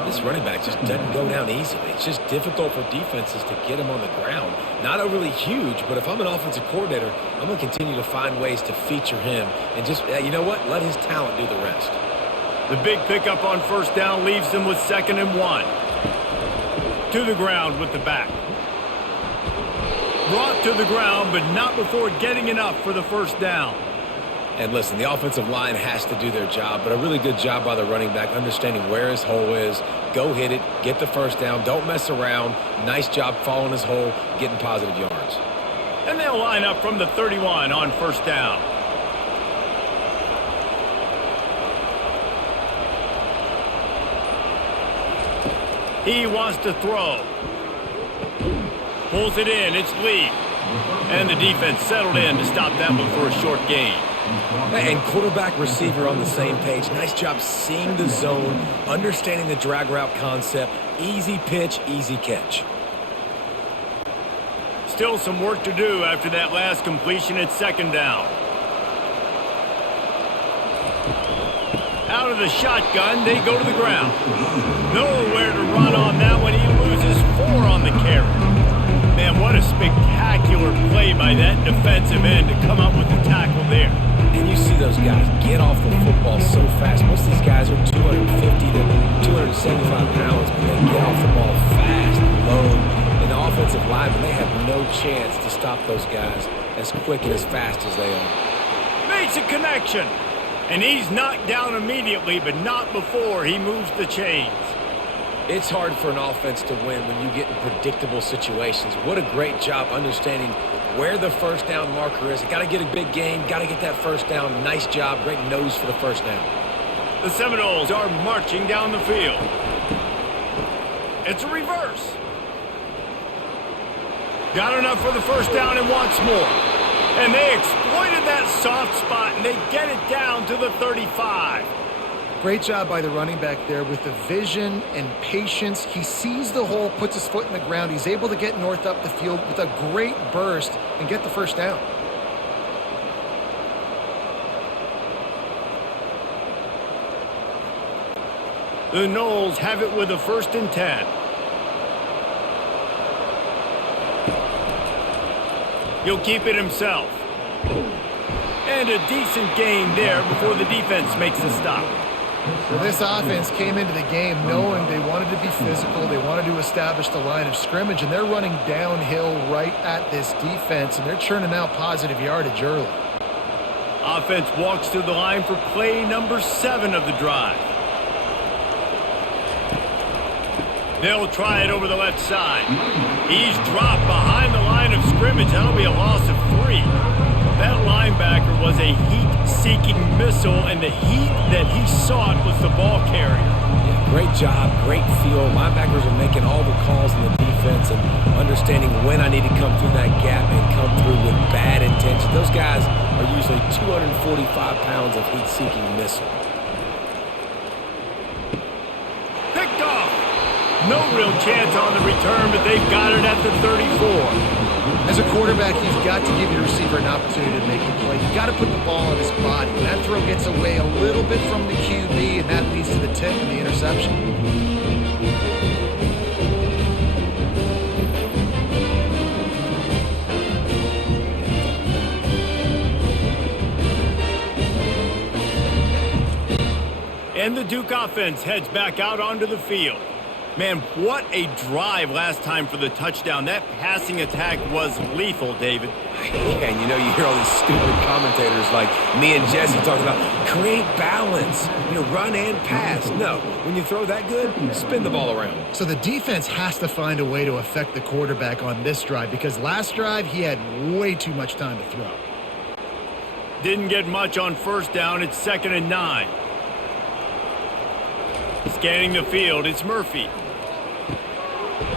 This running back just doesn't go down easily. It's just difficult for defenses to get him on the ground. Not overly huge, but if I'm an offensive coordinator, I'm going to continue to find ways to feature him and just, you know what, let his talent do the rest. The big pickup on first down leaves them with 2nd and 1. To the ground with the back. Brought to the ground, but not before getting enough for the first down. And listen, the offensive line has to do their job, but a really good job by the running back, understanding where his hole is. Go hit it, get the first down, don't mess around. Nice job following his hole, getting positive yards. And they'll line up from the 31 on first down. He wants to throw. Pulls it in, it's Lee. And the defense settled in to stop that one for a short gain. And quarterback receiver on the same page. Nice job seeing the zone, understanding the drag route concept. Easy pitch, easy catch. Still some work to do after that last completion at 2nd down. Out of the shotgun, they go to the ground. Nowhere to run on that one. He loses 4 on the carry. Man, what a spectacular play by that defensive end to come up with the tackle there. And you see those guys get off the football so fast. Most of these guys are 250 to 275 pounds, but they get off the ball fast, low. And the offensive linemen, they have no chance to stop those guys as quick and as fast as they are. Makes a connection. And he's knocked down immediately, but not before he moves the chains. It's hard for an offense to win when you get in predictable situations. What a great job understanding where the first down marker is. Got to get a big gain, got to get that first down. Nice job, great nose for the first down. The Seminoles are marching down the field. It's a reverse. Got enough for the first down and wants more. And they exploited that soft spot, and they get it down to the 35. Great job by the running back there with the vision and patience. He sees the hole, puts his foot in the ground. He's able to get north up the field with a great burst and get the first down. The Noles have it with a 1st and 10. He'll keep it himself. And a decent gain there before the defense makes the stop. Well, this offense came into the game knowing they wanted to be physical, they wanted to establish the line of scrimmage, and they're running downhill right at this defense, and they're churning out positive yardage early. Offense walks to the line for play number 7 of the drive. They'll try it over the left side. He's dropped behind the line of scrimmage. That'll be a loss of 3. That linebacker was a heat-seeking missile, and the heat that he sought was the ball carrier. Yeah, great job, great feel. Linebackers are making all the calls in the defense and understanding when I need to come through that gap and come through with bad intention. Those guys are usually 245 pounds of heat-seeking missile. Picked off. No real chance on the return, but they've got it at the 34. As a quarterback, you've got to give your receiver an opportunity to make the play. You've got to put the ball on his body. That throw gets away a little bit from the QB, and that leads to the tip and the interception. And the Duke offense heads back out onto the field. Man, what a drive last time for the touchdown. That passing attack was lethal, David. Yeah, and you hear all these stupid commentators like me and Jesse talking about create balance, run and pass. No, when you throw that good, spin the ball around. So the defense has to find a way to affect the quarterback on this drive because last drive he had way too much time to throw. Didn't get much on first down. It's 2nd and 9. Scanning the field, it's Murphy.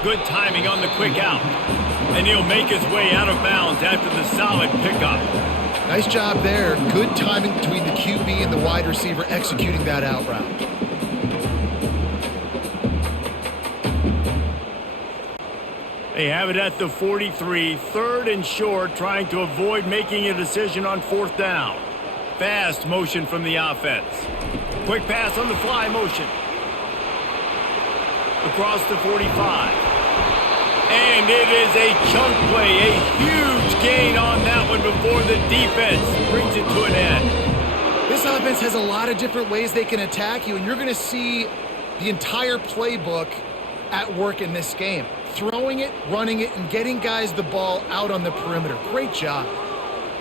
Good timing on the quick out. And he'll make his way out of bounds after the solid pickup. Nice job there. Good timing between the QB and the wide receiver executing that out route. They have it at the 43, 3rd and short, trying to avoid making a decision on 4th down. Fast motion from the offense. Quick pass on the fly motion. Across the 45. And it is a chunk play, a huge gain on that one before the defense brings it to an end. This offense has a lot of different ways they can attack you, and you're going to see the entire playbook at work in this game. Throwing it, running it, and getting guys the ball out on the perimeter. Great job.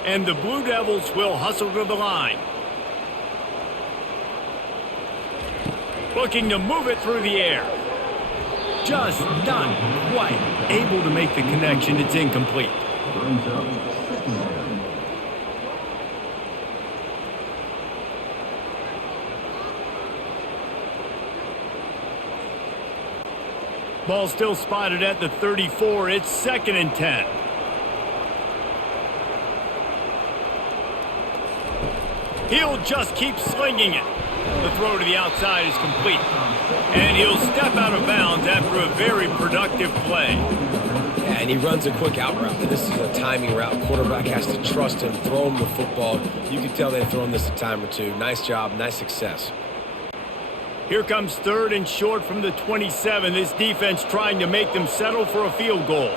And the Blue Devils will hustle to the line. Looking to move it through the air. Just not quite able to make the connection. It's incomplete. Ball still spotted at the 34. It's 2nd and 10. He'll just keep slinging it. The throw to the outside is complete. And he'll step out of bounds after a very productive play. Yeah, and he runs a quick out route. This is a timing route. Quarterback has to trust him, throw him the football. You can tell they've thrown this a time or two. Nice job, nice success. Here comes 3rd and short from the 27. This defense trying to make them settle for a field goal.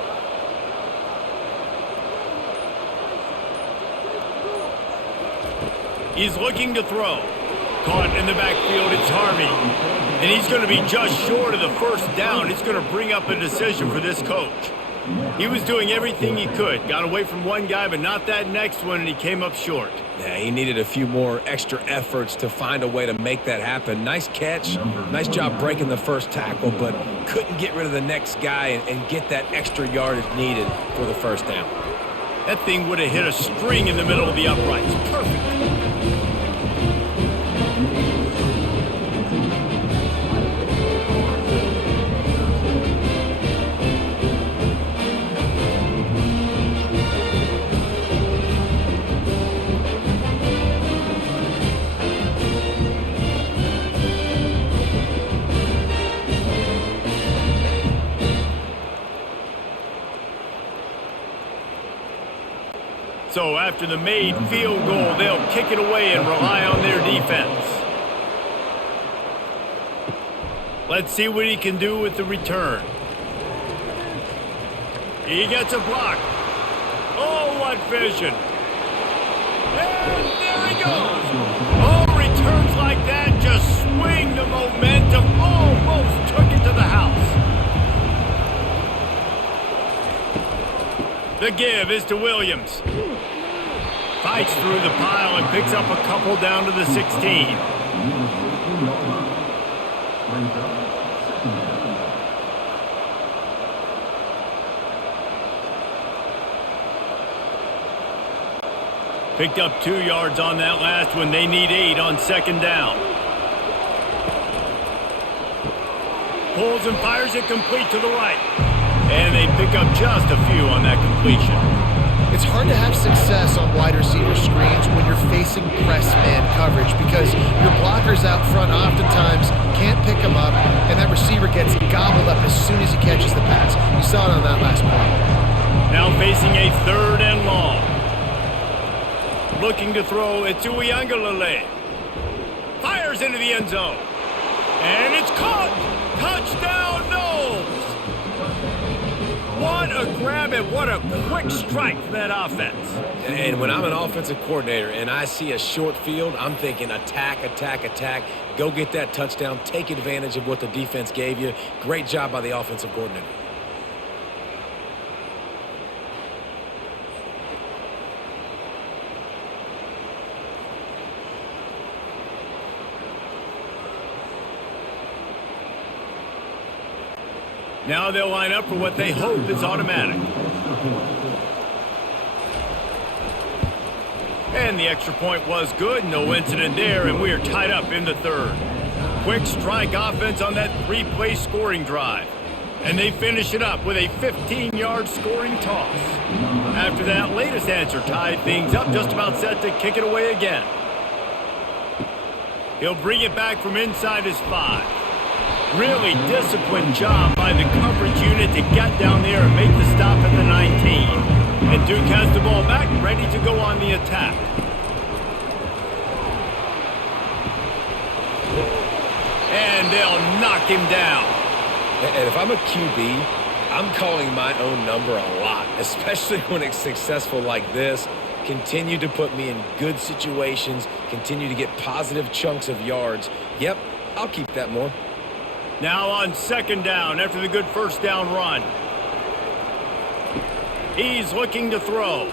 He's looking to throw. Caught in the backfield, it's Harvey. And he's going to be just short of the first down. It's going to bring up a decision for this coach. He was doing everything he could. Got away from one guy, but not that next one, and he came up short. Yeah, he needed a few more extra efforts to find a way to make that happen. Nice catch. Nice job breaking the first tackle, but couldn't get rid of the next guy and get that extra yardage needed for the first down. That thing would have hit a string in the middle of the uprights. Perfect. So after the made field goal, they'll kick it away and rely on their defense. Let's see what he can do with the return. He gets a block. Oh, what vision. And there he goes. Oh, returns like that just swing the momentum. Almost took it to the house. The give is to Williams. Fights through the pile and picks up a couple down to the 16. Picked up 2 yards on that last one. They need 8 on second down. Pulls and fires it complete to the right. And they pick up just a few on that completion. It's hard to have success on wide receiver screens when you're facing press man coverage because your blockers out front oftentimes can't pick them up, and that receiver gets gobbled up as soon as he catches the pass. You saw it on that last play. Now facing a 3rd and long. Looking to throw it to Uiagalelei. Fires into the end zone. And it's caught! Touchdown, Knowles! What a grab and what a quick strike for that offense. And when I'm an offensive coordinator and I see a short field, I'm thinking attack, attack, attack. Go get that touchdown. Take advantage of what the defense gave you. Great job by the offensive coordinator. Now they'll line up for what they hope is automatic. And the extra point was good. No incident there, and we are tied up in the 3rd. Quick strike offense on that 3-play scoring drive. And they finish it up with a 15-yard scoring toss. After that latest answer tied things up, just about set to kick it away again. He'll bring it back from inside his 5. Really disciplined job by the coverage unit to get down there and make the stop at the 19. And Duke has the ball back, ready to go on the attack. And they'll knock him down. And if I'm a QB, I'm calling my own number a lot, especially when it's successful like this. Continue to put me in good situations, continue to get positive chunks of yards. Yep, I'll keep that more. Now on second down after the good first down run. He's looking to throw.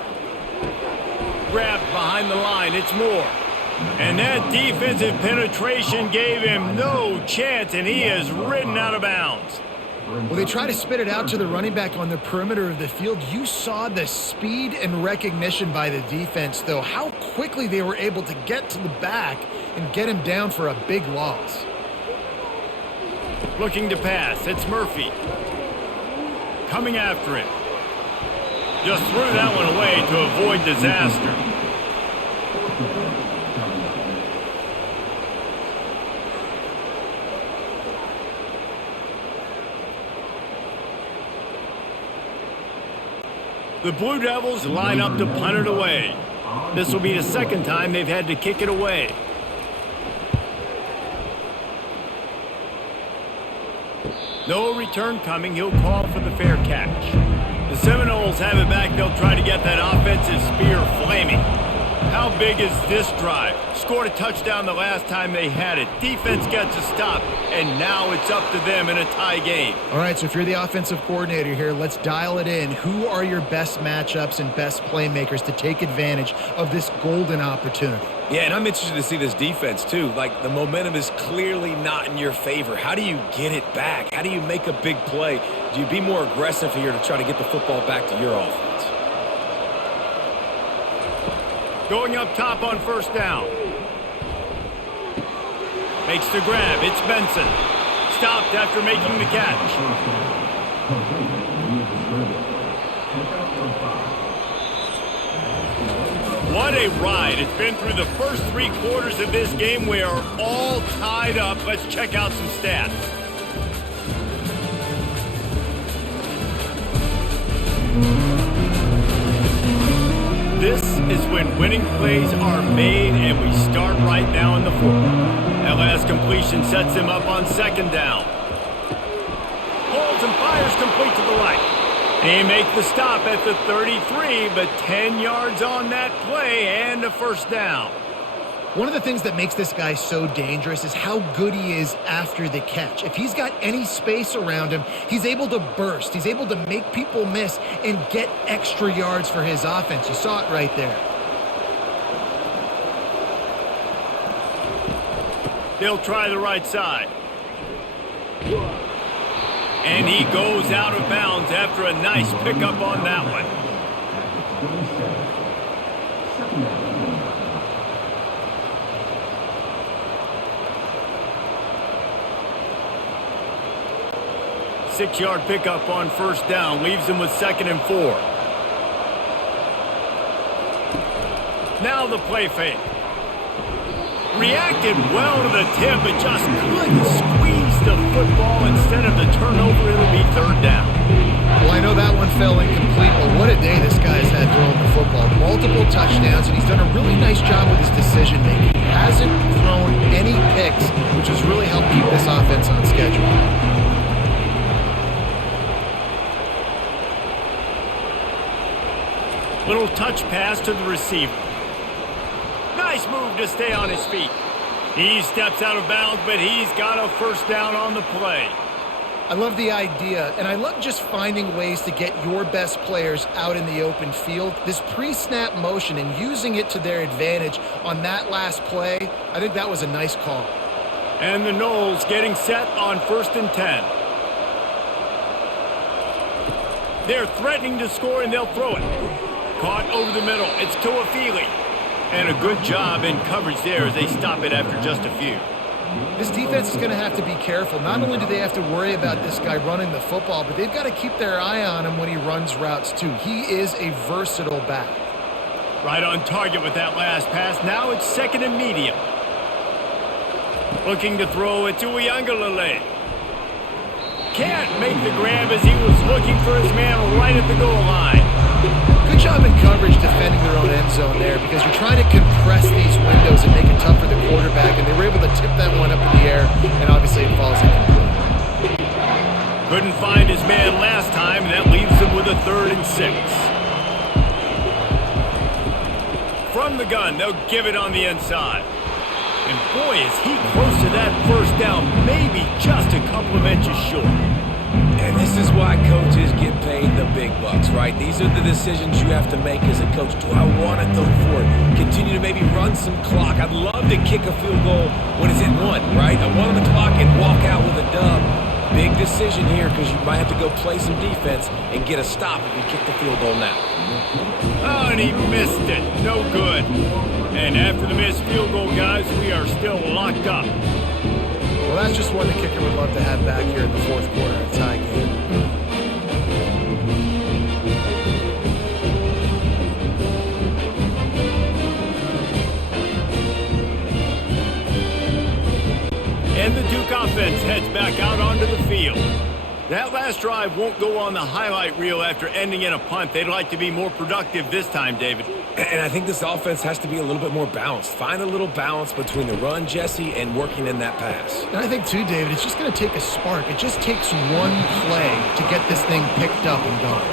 Grabbed behind the line. It's Moore. And that defensive penetration gave him no chance, and he is ridden out of bounds. Well, they try to spit it out to the running back on the perimeter of the field. You saw the speed and recognition by the defense, though, how quickly they were able to get to the back and get him down for a big loss. Looking to pass. It's Murphy. Coming after him. Just threw that one away to avoid disaster. The Blue Devils line up to punt it away. This will be the 2nd time they've had to kick it away. No return coming. He'll call for the fair catch. The Seminoles have it back. They'll try to get that offensive spear flaming. How big is this drive? Scored a touchdown the last time they had it. Defense gets a stop, and now it's up to them in a tie game. All right, so if you're the offensive coordinator here, let's dial it in. Who are your best matchups and best playmakers to take advantage of this golden opportunity? Yeah, and I'm interested to see this defense, too. Like, the momentum is clearly not in your favor. How do you get it back? How do you make a big play? Do you be more aggressive here to try to get the football back to your offense? Going up top on first down. Makes the grab. It's Benson. Stopped after making the catch. What a ride. It's been through the first 3 quarters of this game. We are all tied up. Let's check out some stats. This is when winning plays are made, and we start right now in the 4th. That last completion sets him up on second down. Holds and fires complete to the right. They make the stop at the 33, but 10 yards on that play and a first down. One of the things that makes this guy so dangerous is how good he is after the catch. If he's got any space around him, he's able to burst. He's able to make people miss and get extra yards for his offense. You saw it right there. They'll try the right side. And he goes out of bounds after a nice pickup on that one. Six-yard pickup on first down leaves him with 2nd and 4. Now the play fake. Reacted well to the tip, but just couldn't squeeze the football. Instead of the turnover, it'll be 3rd down. Well, I know that one fell incomplete, but what a day this guy's had throwing the football. Multiple touchdowns, and he's done a really nice job with his decision-making. He hasn't thrown any picks, which has really helped keep this offense on schedule. Little touch pass to the receiver. Nice move to stay on his feet. He steps out of bounds, but he's got a first down on the play. I love the idea, and I love just finding ways to get your best players out in the open field. This pre-snap motion and using it to their advantage on that last play, I think that was a nice call. And the Noles getting set on 1st and 10. They're threatening to score, and they'll throw it. Caught over the middle. It's Tuafili. And a good job in coverage there as they stop it after just a few. This defense is going to have to be careful. Not only do they have to worry about this guy running the football, but they've got to keep their eye on him when he runs routes too. He is a versatile back. Right on target with that last pass. Now it's 2nd and medium. Looking to throw it to Uiagalelei. Can't make the grab as he was looking for his man right at the goal line. Good job in coverage defending their own end zone there, because you're trying to compress these windows and make it tough for the quarterback, and they were able to tip that one up in the air, and obviously it falls incomplete. Couldn't find his man last time, and that leaves him with a 3rd and 6. From the gun, they'll give it on the inside. And boy, is he close to that first down, maybe just a couple of inches short. And this is why coaches get paid the big bucks, right? These are the decisions you have to make as a coach. Do I want to throw for it? Continue to maybe run some clock. I'd love to kick a field goal when it's in 1, right? A 1 on the clock and walk out with a dub. Big decision here, because you might have to go play some defense and get a stop if you kick the field goal now. Oh, and he missed it. No good. And after the missed field goal, guys, we are still locked up. Well, that's just one the kicker would love to have back here in the 4th quarter, a tie game. And the Duke offense heads back out onto the field. That last drive won't go on the highlight reel after ending in a punt. They'd like to be more productive this time, David. And I think this offense has to be a little bit more balanced. Find a little balance between the run, Jesse, and working in that pass. And I think, too, David, it's just going to take a spark. It just takes one play to get this thing picked up and going.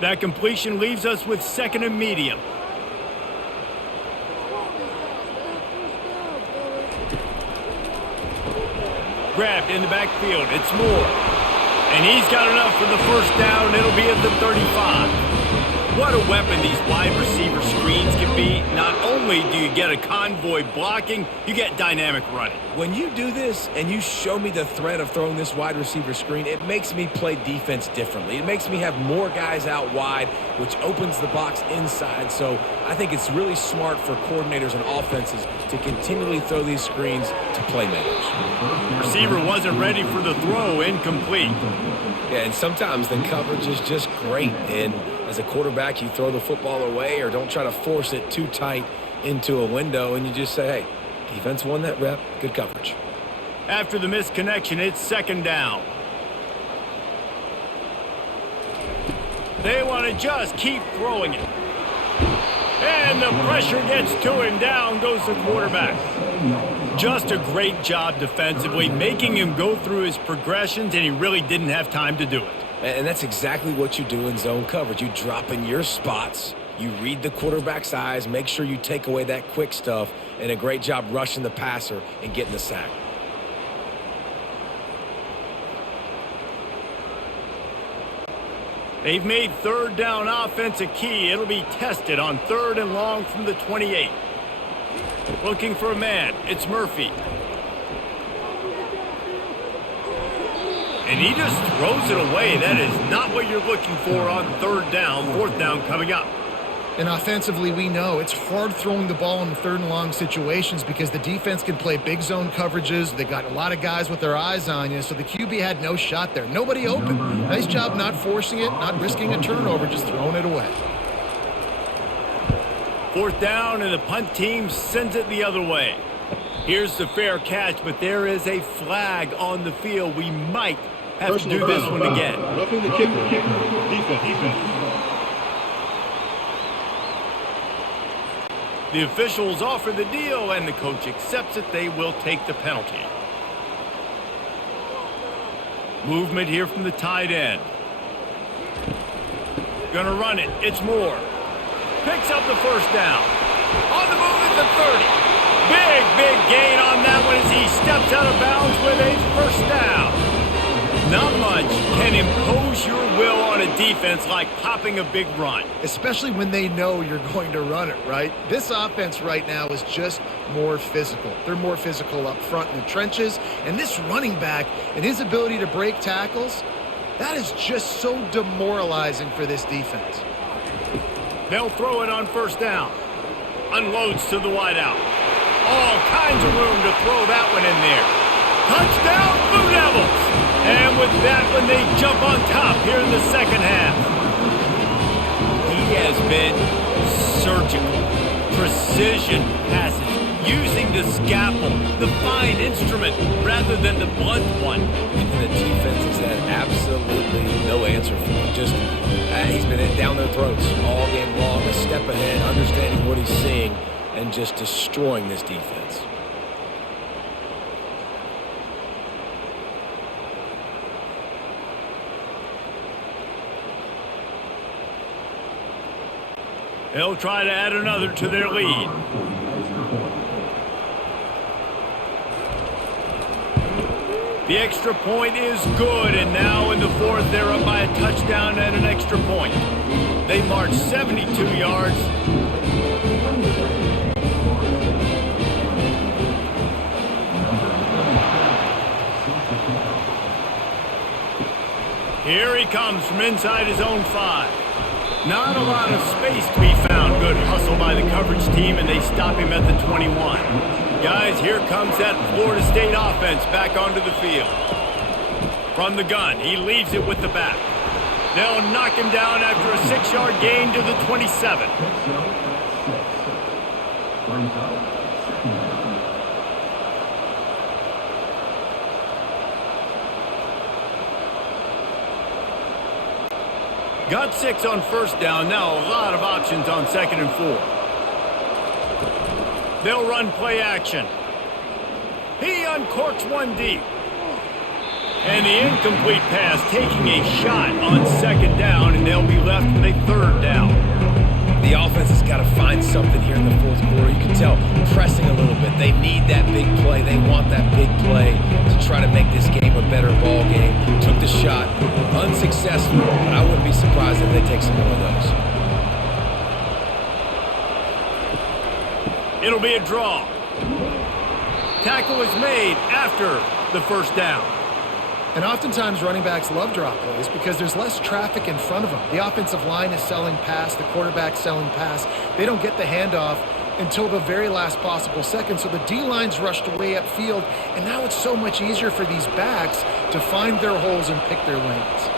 That completion leaves us with 2nd and medium. Grabbed in the backfield. It's Moore. And he's got enough for the 1st down. It'll be at the 35. What a weapon these wide receiver screens can be. Not only do you get a convoy blocking, you get dynamic running. When you do this and you show me the threat of throwing this wide receiver screen, it makes me play defense differently. It makes me have more guys out wide, which opens the box inside. So I think it's really smart for coordinators and offenses to continually throw these screens to playmakers. Receiver wasn't ready for the throw, incomplete. Yeah, and sometimes the coverage is just great. And as a quarterback, you throw the football away or don't try to force it too tight into a window, and you just say, hey, defense won that rep, good coverage. After the missed connection, it's 2nd down. They want to just keep throwing it. And the pressure gets to him. Down goes the quarterback. Just a great job defensively, making him go through his progressions, and he really didn't have time to do it. And that's exactly what you do in zone coverage. You drop in your spots, you read the quarterback's eyes, make sure you take away that quick stuff, and a great job rushing the passer and getting the sack. They've made 3rd down offense a key. It'll be tested on 3rd and long from the 28. Looking for a man. It's Murphy. And he just throws it away. That is not what you're looking for on 3rd down. 4th down coming up. And offensively, we know it's hard throwing the ball in 3rd and long situations because the defense can play big zone coverages. They got a lot of guys with their eyes on you, so the QB had no shot there. Nobody open. Nice job not forcing it, not risking a turnover, just throwing it away. 4th down, and the punt team sends it the other way. Here's the fair catch, but there is a flag on the field. We might have to do this one again. Roughing the kicker. Defense. The officials offer the deal, and the coach accepts it. They will take the penalty. Movement here from the tight end. Gonna run it. It's Moore. Picks up the 1st down. On the move at the 30. Big gain on that one as he steps out of bounds with a 1st down. Not much can impose your will on a defense like popping a big run. Especially when they know you're going to run it, right? This offense right now is just more physical. They're more physical up front in the trenches. And this running back and his ability to break tackles, that is just so demoralizing for this defense. They'll throw it on 1st down. Unloads to the wideout. All kinds of room to throw that one in there. Touchdown, Blue Devils! And with that one, they jump on top here in the 2nd half. He has been surgical. Precision passes, using the scalpel, the fine instrument, rather than the blunt one. And the defense has had absolutely no answer for him. Just, he's been down their throats all game long, a step ahead, understanding what he's seeing, and just destroying this defense. They'll try to add another to their lead. The extra point is good, and now in the 4th, they're up by a touchdown and an extra point. They march 72 yards. Here he comes from inside his own 5. Not a lot of space to be found. Good hustle by the coverage team, and they stop him at the 21. Guys, here comes that Florida State offense back onto the field. From the gun, he leaves it with the back. They'll knock him down after a 6-yard gain to the 27. Got 6 on 1st down. Now a lot of options on 2nd and 4. They'll run play action. He uncorks one deep. And the incomplete pass taking a shot on second down, and they'll be left with a third down. The offense has got to find something here in the fourth quarter. You can tell pressing a little bit. They need that big play. They want that big play to try to make this game a better ball game. Took the shot, unsuccessful, but I wouldn't be surprised if they take some more of those. It'll be a draw. Tackle is made after the first down. And oftentimes running backs love draw plays because there's less traffic in front of them. The offensive line is selling pass, the quarterback's selling pass. They don't get the handoff until the very last possible second, so the D-line's rushed way upfield, and now it's so much easier for these backs to find their holes and pick their lanes.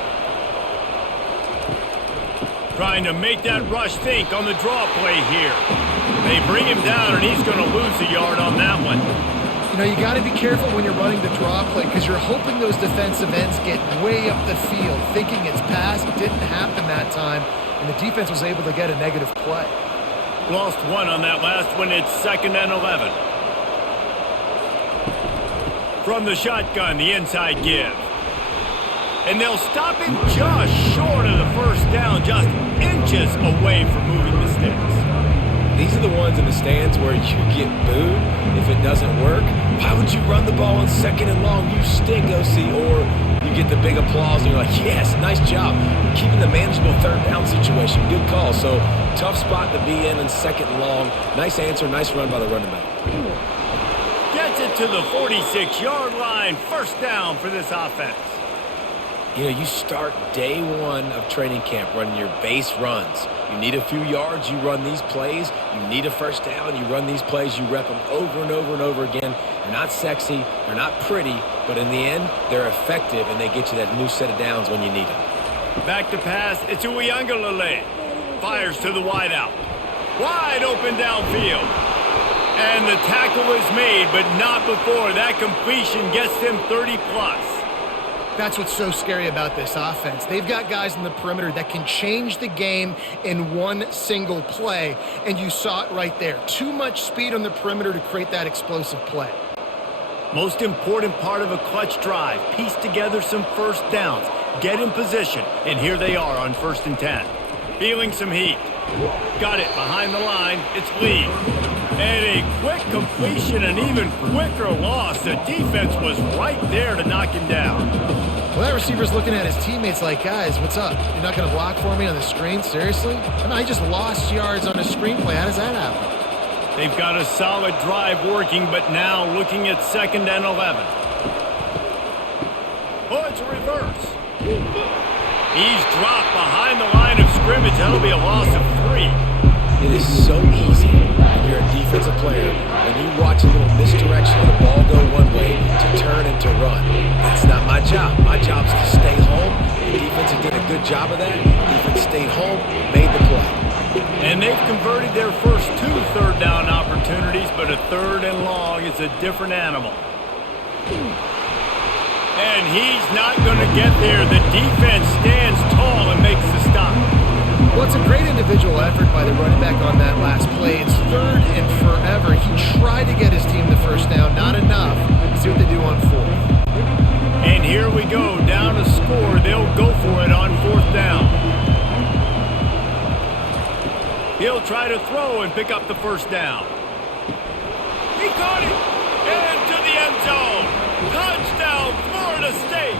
Trying to make that rush think on the draw play here. They bring him down, and he's going to lose a yard on that one. You know, you got to be careful when you're running the draw play because you're hoping those defensive ends get way up the field, thinking it's pass. It didn't happen that time, and the defense was able to get a negative play. Lost one on that last one. It's 2nd and 11. From the shotgun, the inside give. And they'll stop him just short of the first down, just inches away from moving the sticks. These are the ones in the stands where you get booed if it doesn't work. Why would you run the ball on 2nd and long? You stink, OC. Or you get the big applause and you're like, yes, nice job. Keeping the manageable third down situation. Good call. So tough spot to be in 2nd and long. Nice answer, nice run by the running back. Gets it to the 46-yard line. First down for this offense. You know, you start day one of training camp running your base runs. You need a few yards, you run these plays. You need a first down, you run these plays. You rep them over and over and over again. They're not sexy, they're not pretty, but in the end, they're effective, and they get you that new set of downs when you need them. Back to pass, it's Uiagalelei. Fires to the wideout. Wide open downfield. And the tackle is made, but not before that completion gets them 30-plus. That's what's so scary about this offense. They've got guys in the perimeter that can change the game in one single play, and you saw it right there. Too much speed on the perimeter to create that explosive play. Most important part of a clutch drive, piece together some first downs, get in position, and here they are on 1st and 10. Feeling some heat. Got it behind the line, it's Lee. And a quick completion, an even quicker loss. The defense was right there to knock him down. Well, that receiver's looking at his teammates like, guys, what's up? You're not going to block for me on the screen? Seriously? I mean, I just lost yards on a screenplay. How does that happen? They've got a solid drive working, but now looking at 2nd and 11. Oh, it's a reverse. He's dropped behind the line of scrimmage. That'll be a loss of 3. It is so easy when you're a defensive player when you watch a little misdirection of the ball go one way to turn and to run. That's not my job. My job is to stay home. The defense did a good job of that. The defense stayed home, made the play. And they've converted their first 2 third down opportunities, but a 3rd and long is a different animal. And he's not going to get there. The defense stands tall and makes the stop. Well, it's a great individual effort by the running back on that last play. It's 3rd and forever. He tried to get his team the first down. Not enough. Let's see what they do on 4th. And here we go. Down to score. They'll go for it on 4th down. He'll try to throw and pick up the first down. He caught it. Into the end zone. Touchdown, Florida State.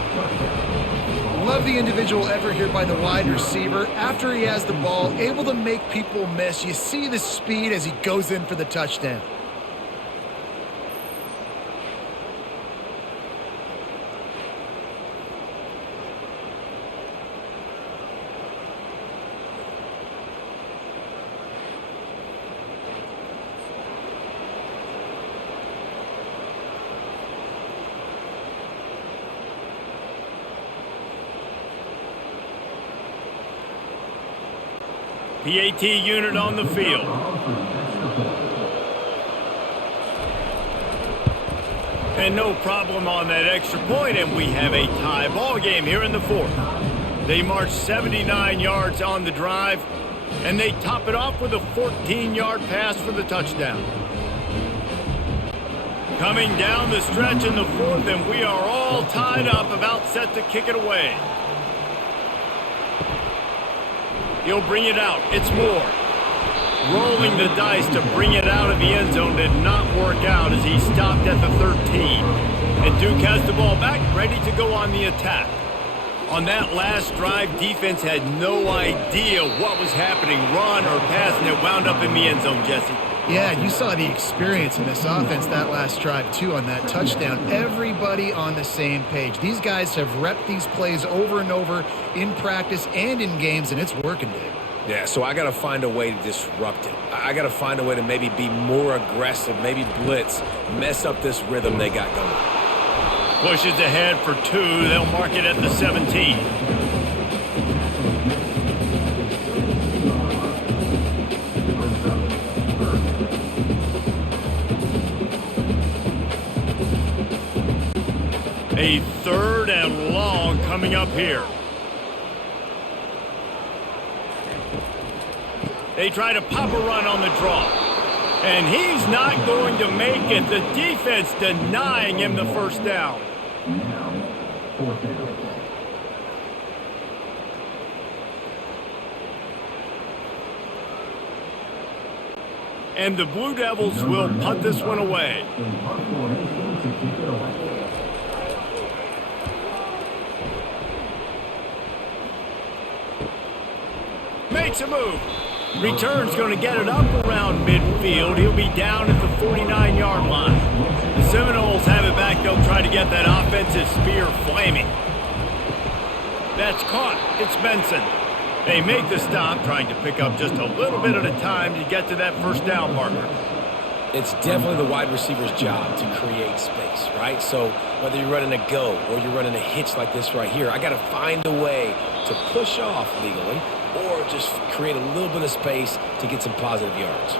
Love the individual effort here by the wide receiver. After he has the ball, able to make people miss. You see the speed as he goes in for the touchdown. PAT unit on the field. And no problem on that extra point, and we have a tie ball game here in the 4th. They march 79 yards on the drive, and they top it off with a 14-yard pass for the touchdown. Coming down the stretch in the fourth, and we are all tied up, about set to kick it away. He'll bring it out. It's Moore. Rolling the dice to bring it out of the end zone did not work out as he stopped at the 13. And Duke has the ball back, ready to go on the attack. On that last drive, defense had no idea what was happening, run or pass, and it wound up in the end zone, Jesse. Yeah, you saw the experience in this offense that last drive, too, on that touchdown. Everybody on the same page. These guys have repped these plays over and over in practice and in games, and it's working, Dave. Yeah, so I got to find a way to disrupt it. I got to find a way to maybe be more aggressive, maybe blitz, mess up this rhythm they got going. Pushes ahead for 2. They'll mark it at the 17. A 3rd and long coming up here. They try to pop a run on the draw. And he's not going to make it. The defense denying him the first down. And the Blue Devils will punt this one away. Makes a move. Return's going to get it up around midfield. He'll be down at the 49-yard line. The Seminoles have it back. They'll try to get that offensive spear flaming. That's caught. It's Benson. They make the stop, trying to pick up just a little bit at a time to get to that first down marker. It's definitely the wide receiver's job to create space, right? So whether you're running a go or you're running a hitch like this right here, I got to find a way to push off legally or just create a little bit of space to get some positive yards.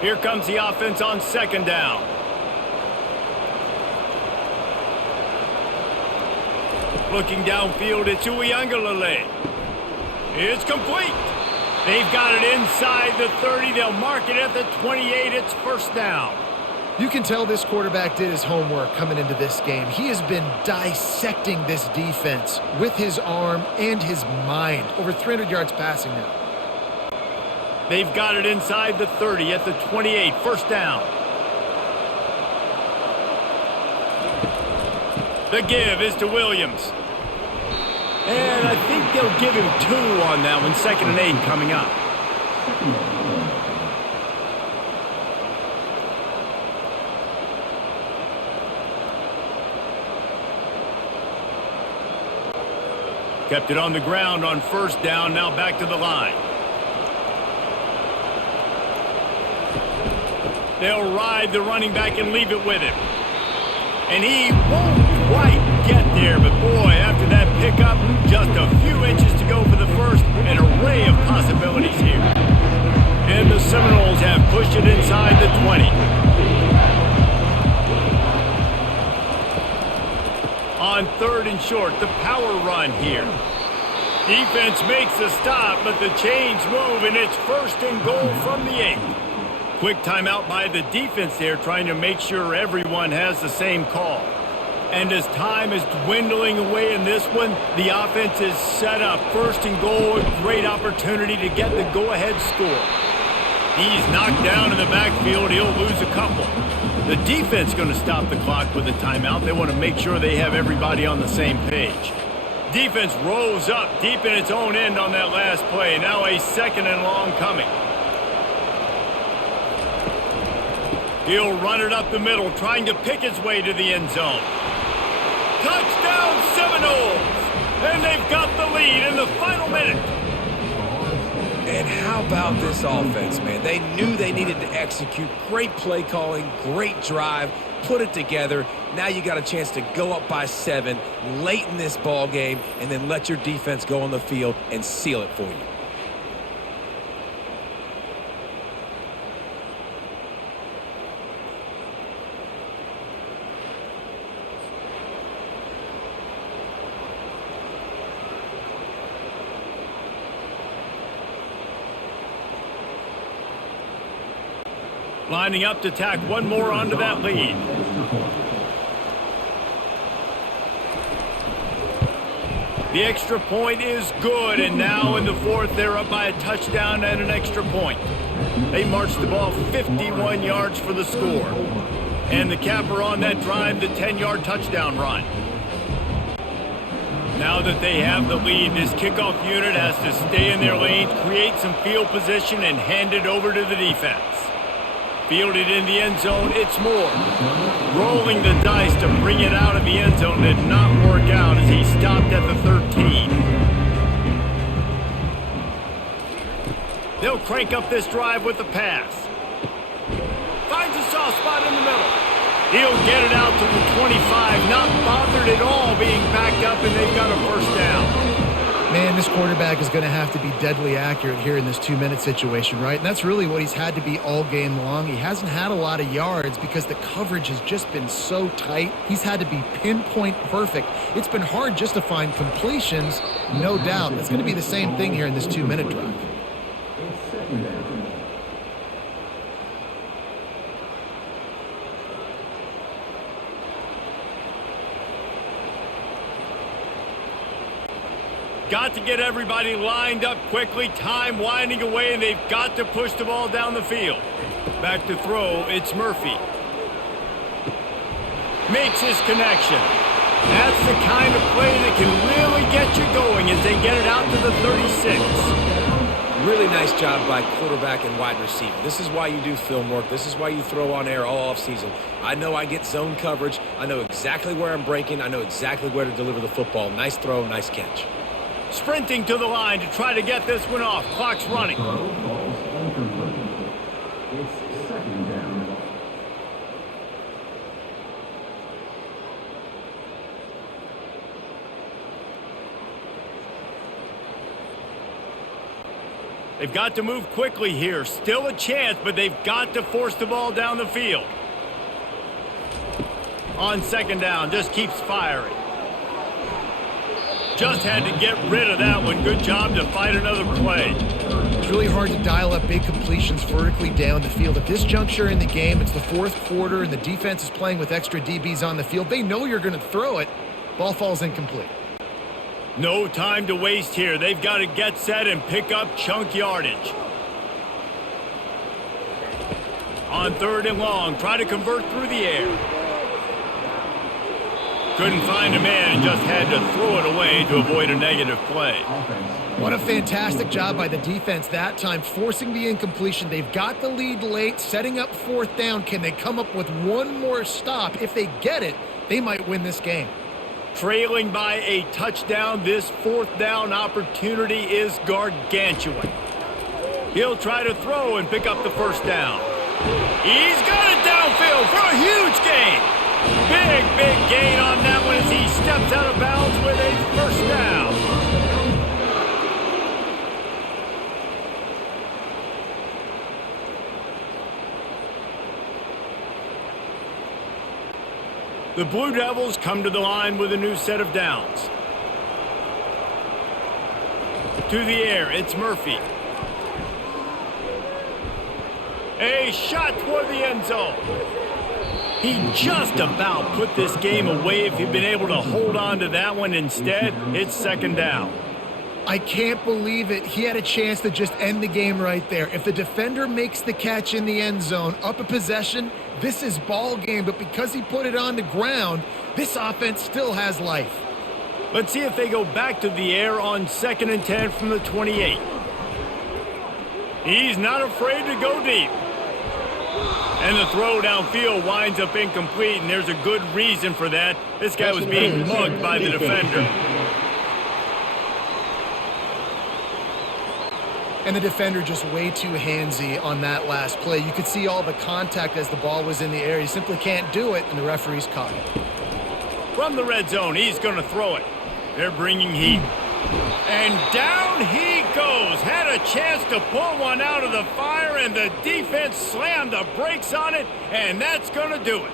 Here comes the offense on 2nd down. Looking downfield, it's Uiagalelei. It's complete. They've got it inside the 30. They'll mark it at the 28. It's first down. You can tell this quarterback did his homework coming into this game. He has been dissecting this defense with his arm and his mind. Over 300 yards passing now. They've got it inside the 30 at the 28. First down. The give is to Williams. And I think they'll give him 2 on that one. 2nd and 8 coming up. Kept it on the ground on first down. Now back to the line. They'll ride the running back and leave it with him. And he won't quite get there, but boy, after that pickup, just a few inches to go for the first. An array of possibilities here. And the Seminoles have pushed it inside the 20. On 3rd and short, the power run here. Defense makes the stop, but the chains move, and it's 1st and goal from the 8. Quick timeout by the defense there, trying to make sure everyone has the same call. And as time is dwindling away in this one, the offense is set up. 1st and goal, a great opportunity to get the go-ahead score. He's knocked down in the backfield. He'll lose a couple. The defense going to stop the clock with a timeout. They want to make sure they have everybody on the same page. Defense rolls up deep in its own end on that last play. Now a 2nd and long coming. He'll run it up the middle, trying to pick his way to the end zone. Touchdown Seminoles! And they've got the lead in the final minute. And how about this offense, man? They knew they needed to execute. Great play calling, great drive, put it together. Now you got a chance to go up by 7 late in this ball game and then let your defense go on the field and seal it for you. Lining up to tack one more onto that lead. The extra point is good, and now in the fourth, they're up by a touchdown and an extra point. They marched the ball 51 yards for the score. And the capper on that drive, the 10-yard touchdown run. Now that they have the lead, this kickoff unit has to stay in their lanes, create some field position, and hand it over to the defense. Fielded in the end zone, it's Moore. Rolling the dice to bring it out of the end zone did not work out as he stopped at the 13. They'll crank up this drive with the pass. Finds a soft spot in the middle. He'll get it out to the 25, not bothered at all being backed up, and they've got a first down. Man, this quarterback is going to have to be deadly accurate here in this 2-minute situation, right? And that's really what he's had to be all game long. He hasn't had a lot of yards because the coverage has just been so tight. He's had to be pinpoint perfect. It's been hard just to find completions, no doubt. It's going to be the same thing here in this 2-minute drive. Got to get everybody lined up quickly. Time winding away, and they've got to push the ball down the field. Back to throw, it's Murphy. Makes his connection. That's the kind of play that can really get you going as they get it out to the 36. Really nice job by quarterback and wide receiver. This is why you do film work. This is why you throw on air all offseason. I know I get zone coverage. I know exactly where I'm breaking. I know exactly where to deliver the football. Nice throw, nice catch. Sprinting to the line to try to get this one off. Clock's running. They've got to move quickly here. Still a chance, but they've got to force the ball down the field. On second down, just keeps firing. Just had to get rid of that one. Good job to fight another play. It's really hard to dial up big completions vertically down the field. At this juncture in the game, it's the fourth quarter, and the defense is playing with extra DBs on the field. They know you're going to throw it. Ball falls incomplete. No time to waste here. They've got to get set and pick up chunk yardage. On third and long, try to convert through the air. Couldn't find a man and just had to throw it away to avoid a negative play. What a fantastic job by the defense that time, forcing the incompletion. They've got the lead late, setting up fourth down. Can they come up with one more stop? If they get it, they might win this game. Trailing by a touchdown, this fourth down opportunity is gargantuan. He'll try to throw and pick up the first down. He's got it downfield for a huge gain. Big gain on that one as he steps out of bounds with a first down. The Blue Devils come to the line with a new set of downs. To the air, it's Murphy. A shot toward the end zone. He just about put this game away if he'd been able to hold on to that one. Instead, it's second down. I can't believe it. He had a chance to just end the game right there. If the defender makes the catch in the end zone, up a possession, this is ball game. But because he put it on the ground, this offense still has life. Let's see if they go back to the air on 2nd and 10 from the 28. He's not afraid to go deep. And the throw downfield winds up incomplete, and there's a good reason for that. This guy was being mugged by the defender. And the defender just way too handsy on that last play. You could see all the contact as the ball was in the air. He simply can't do it, and the referee's caught it. From the red zone, he's going to throw it. They're bringing heat. And down he goes. Had a chance to pull one out of the fire, and the defense slammed the brakes on it, and that's going to do it.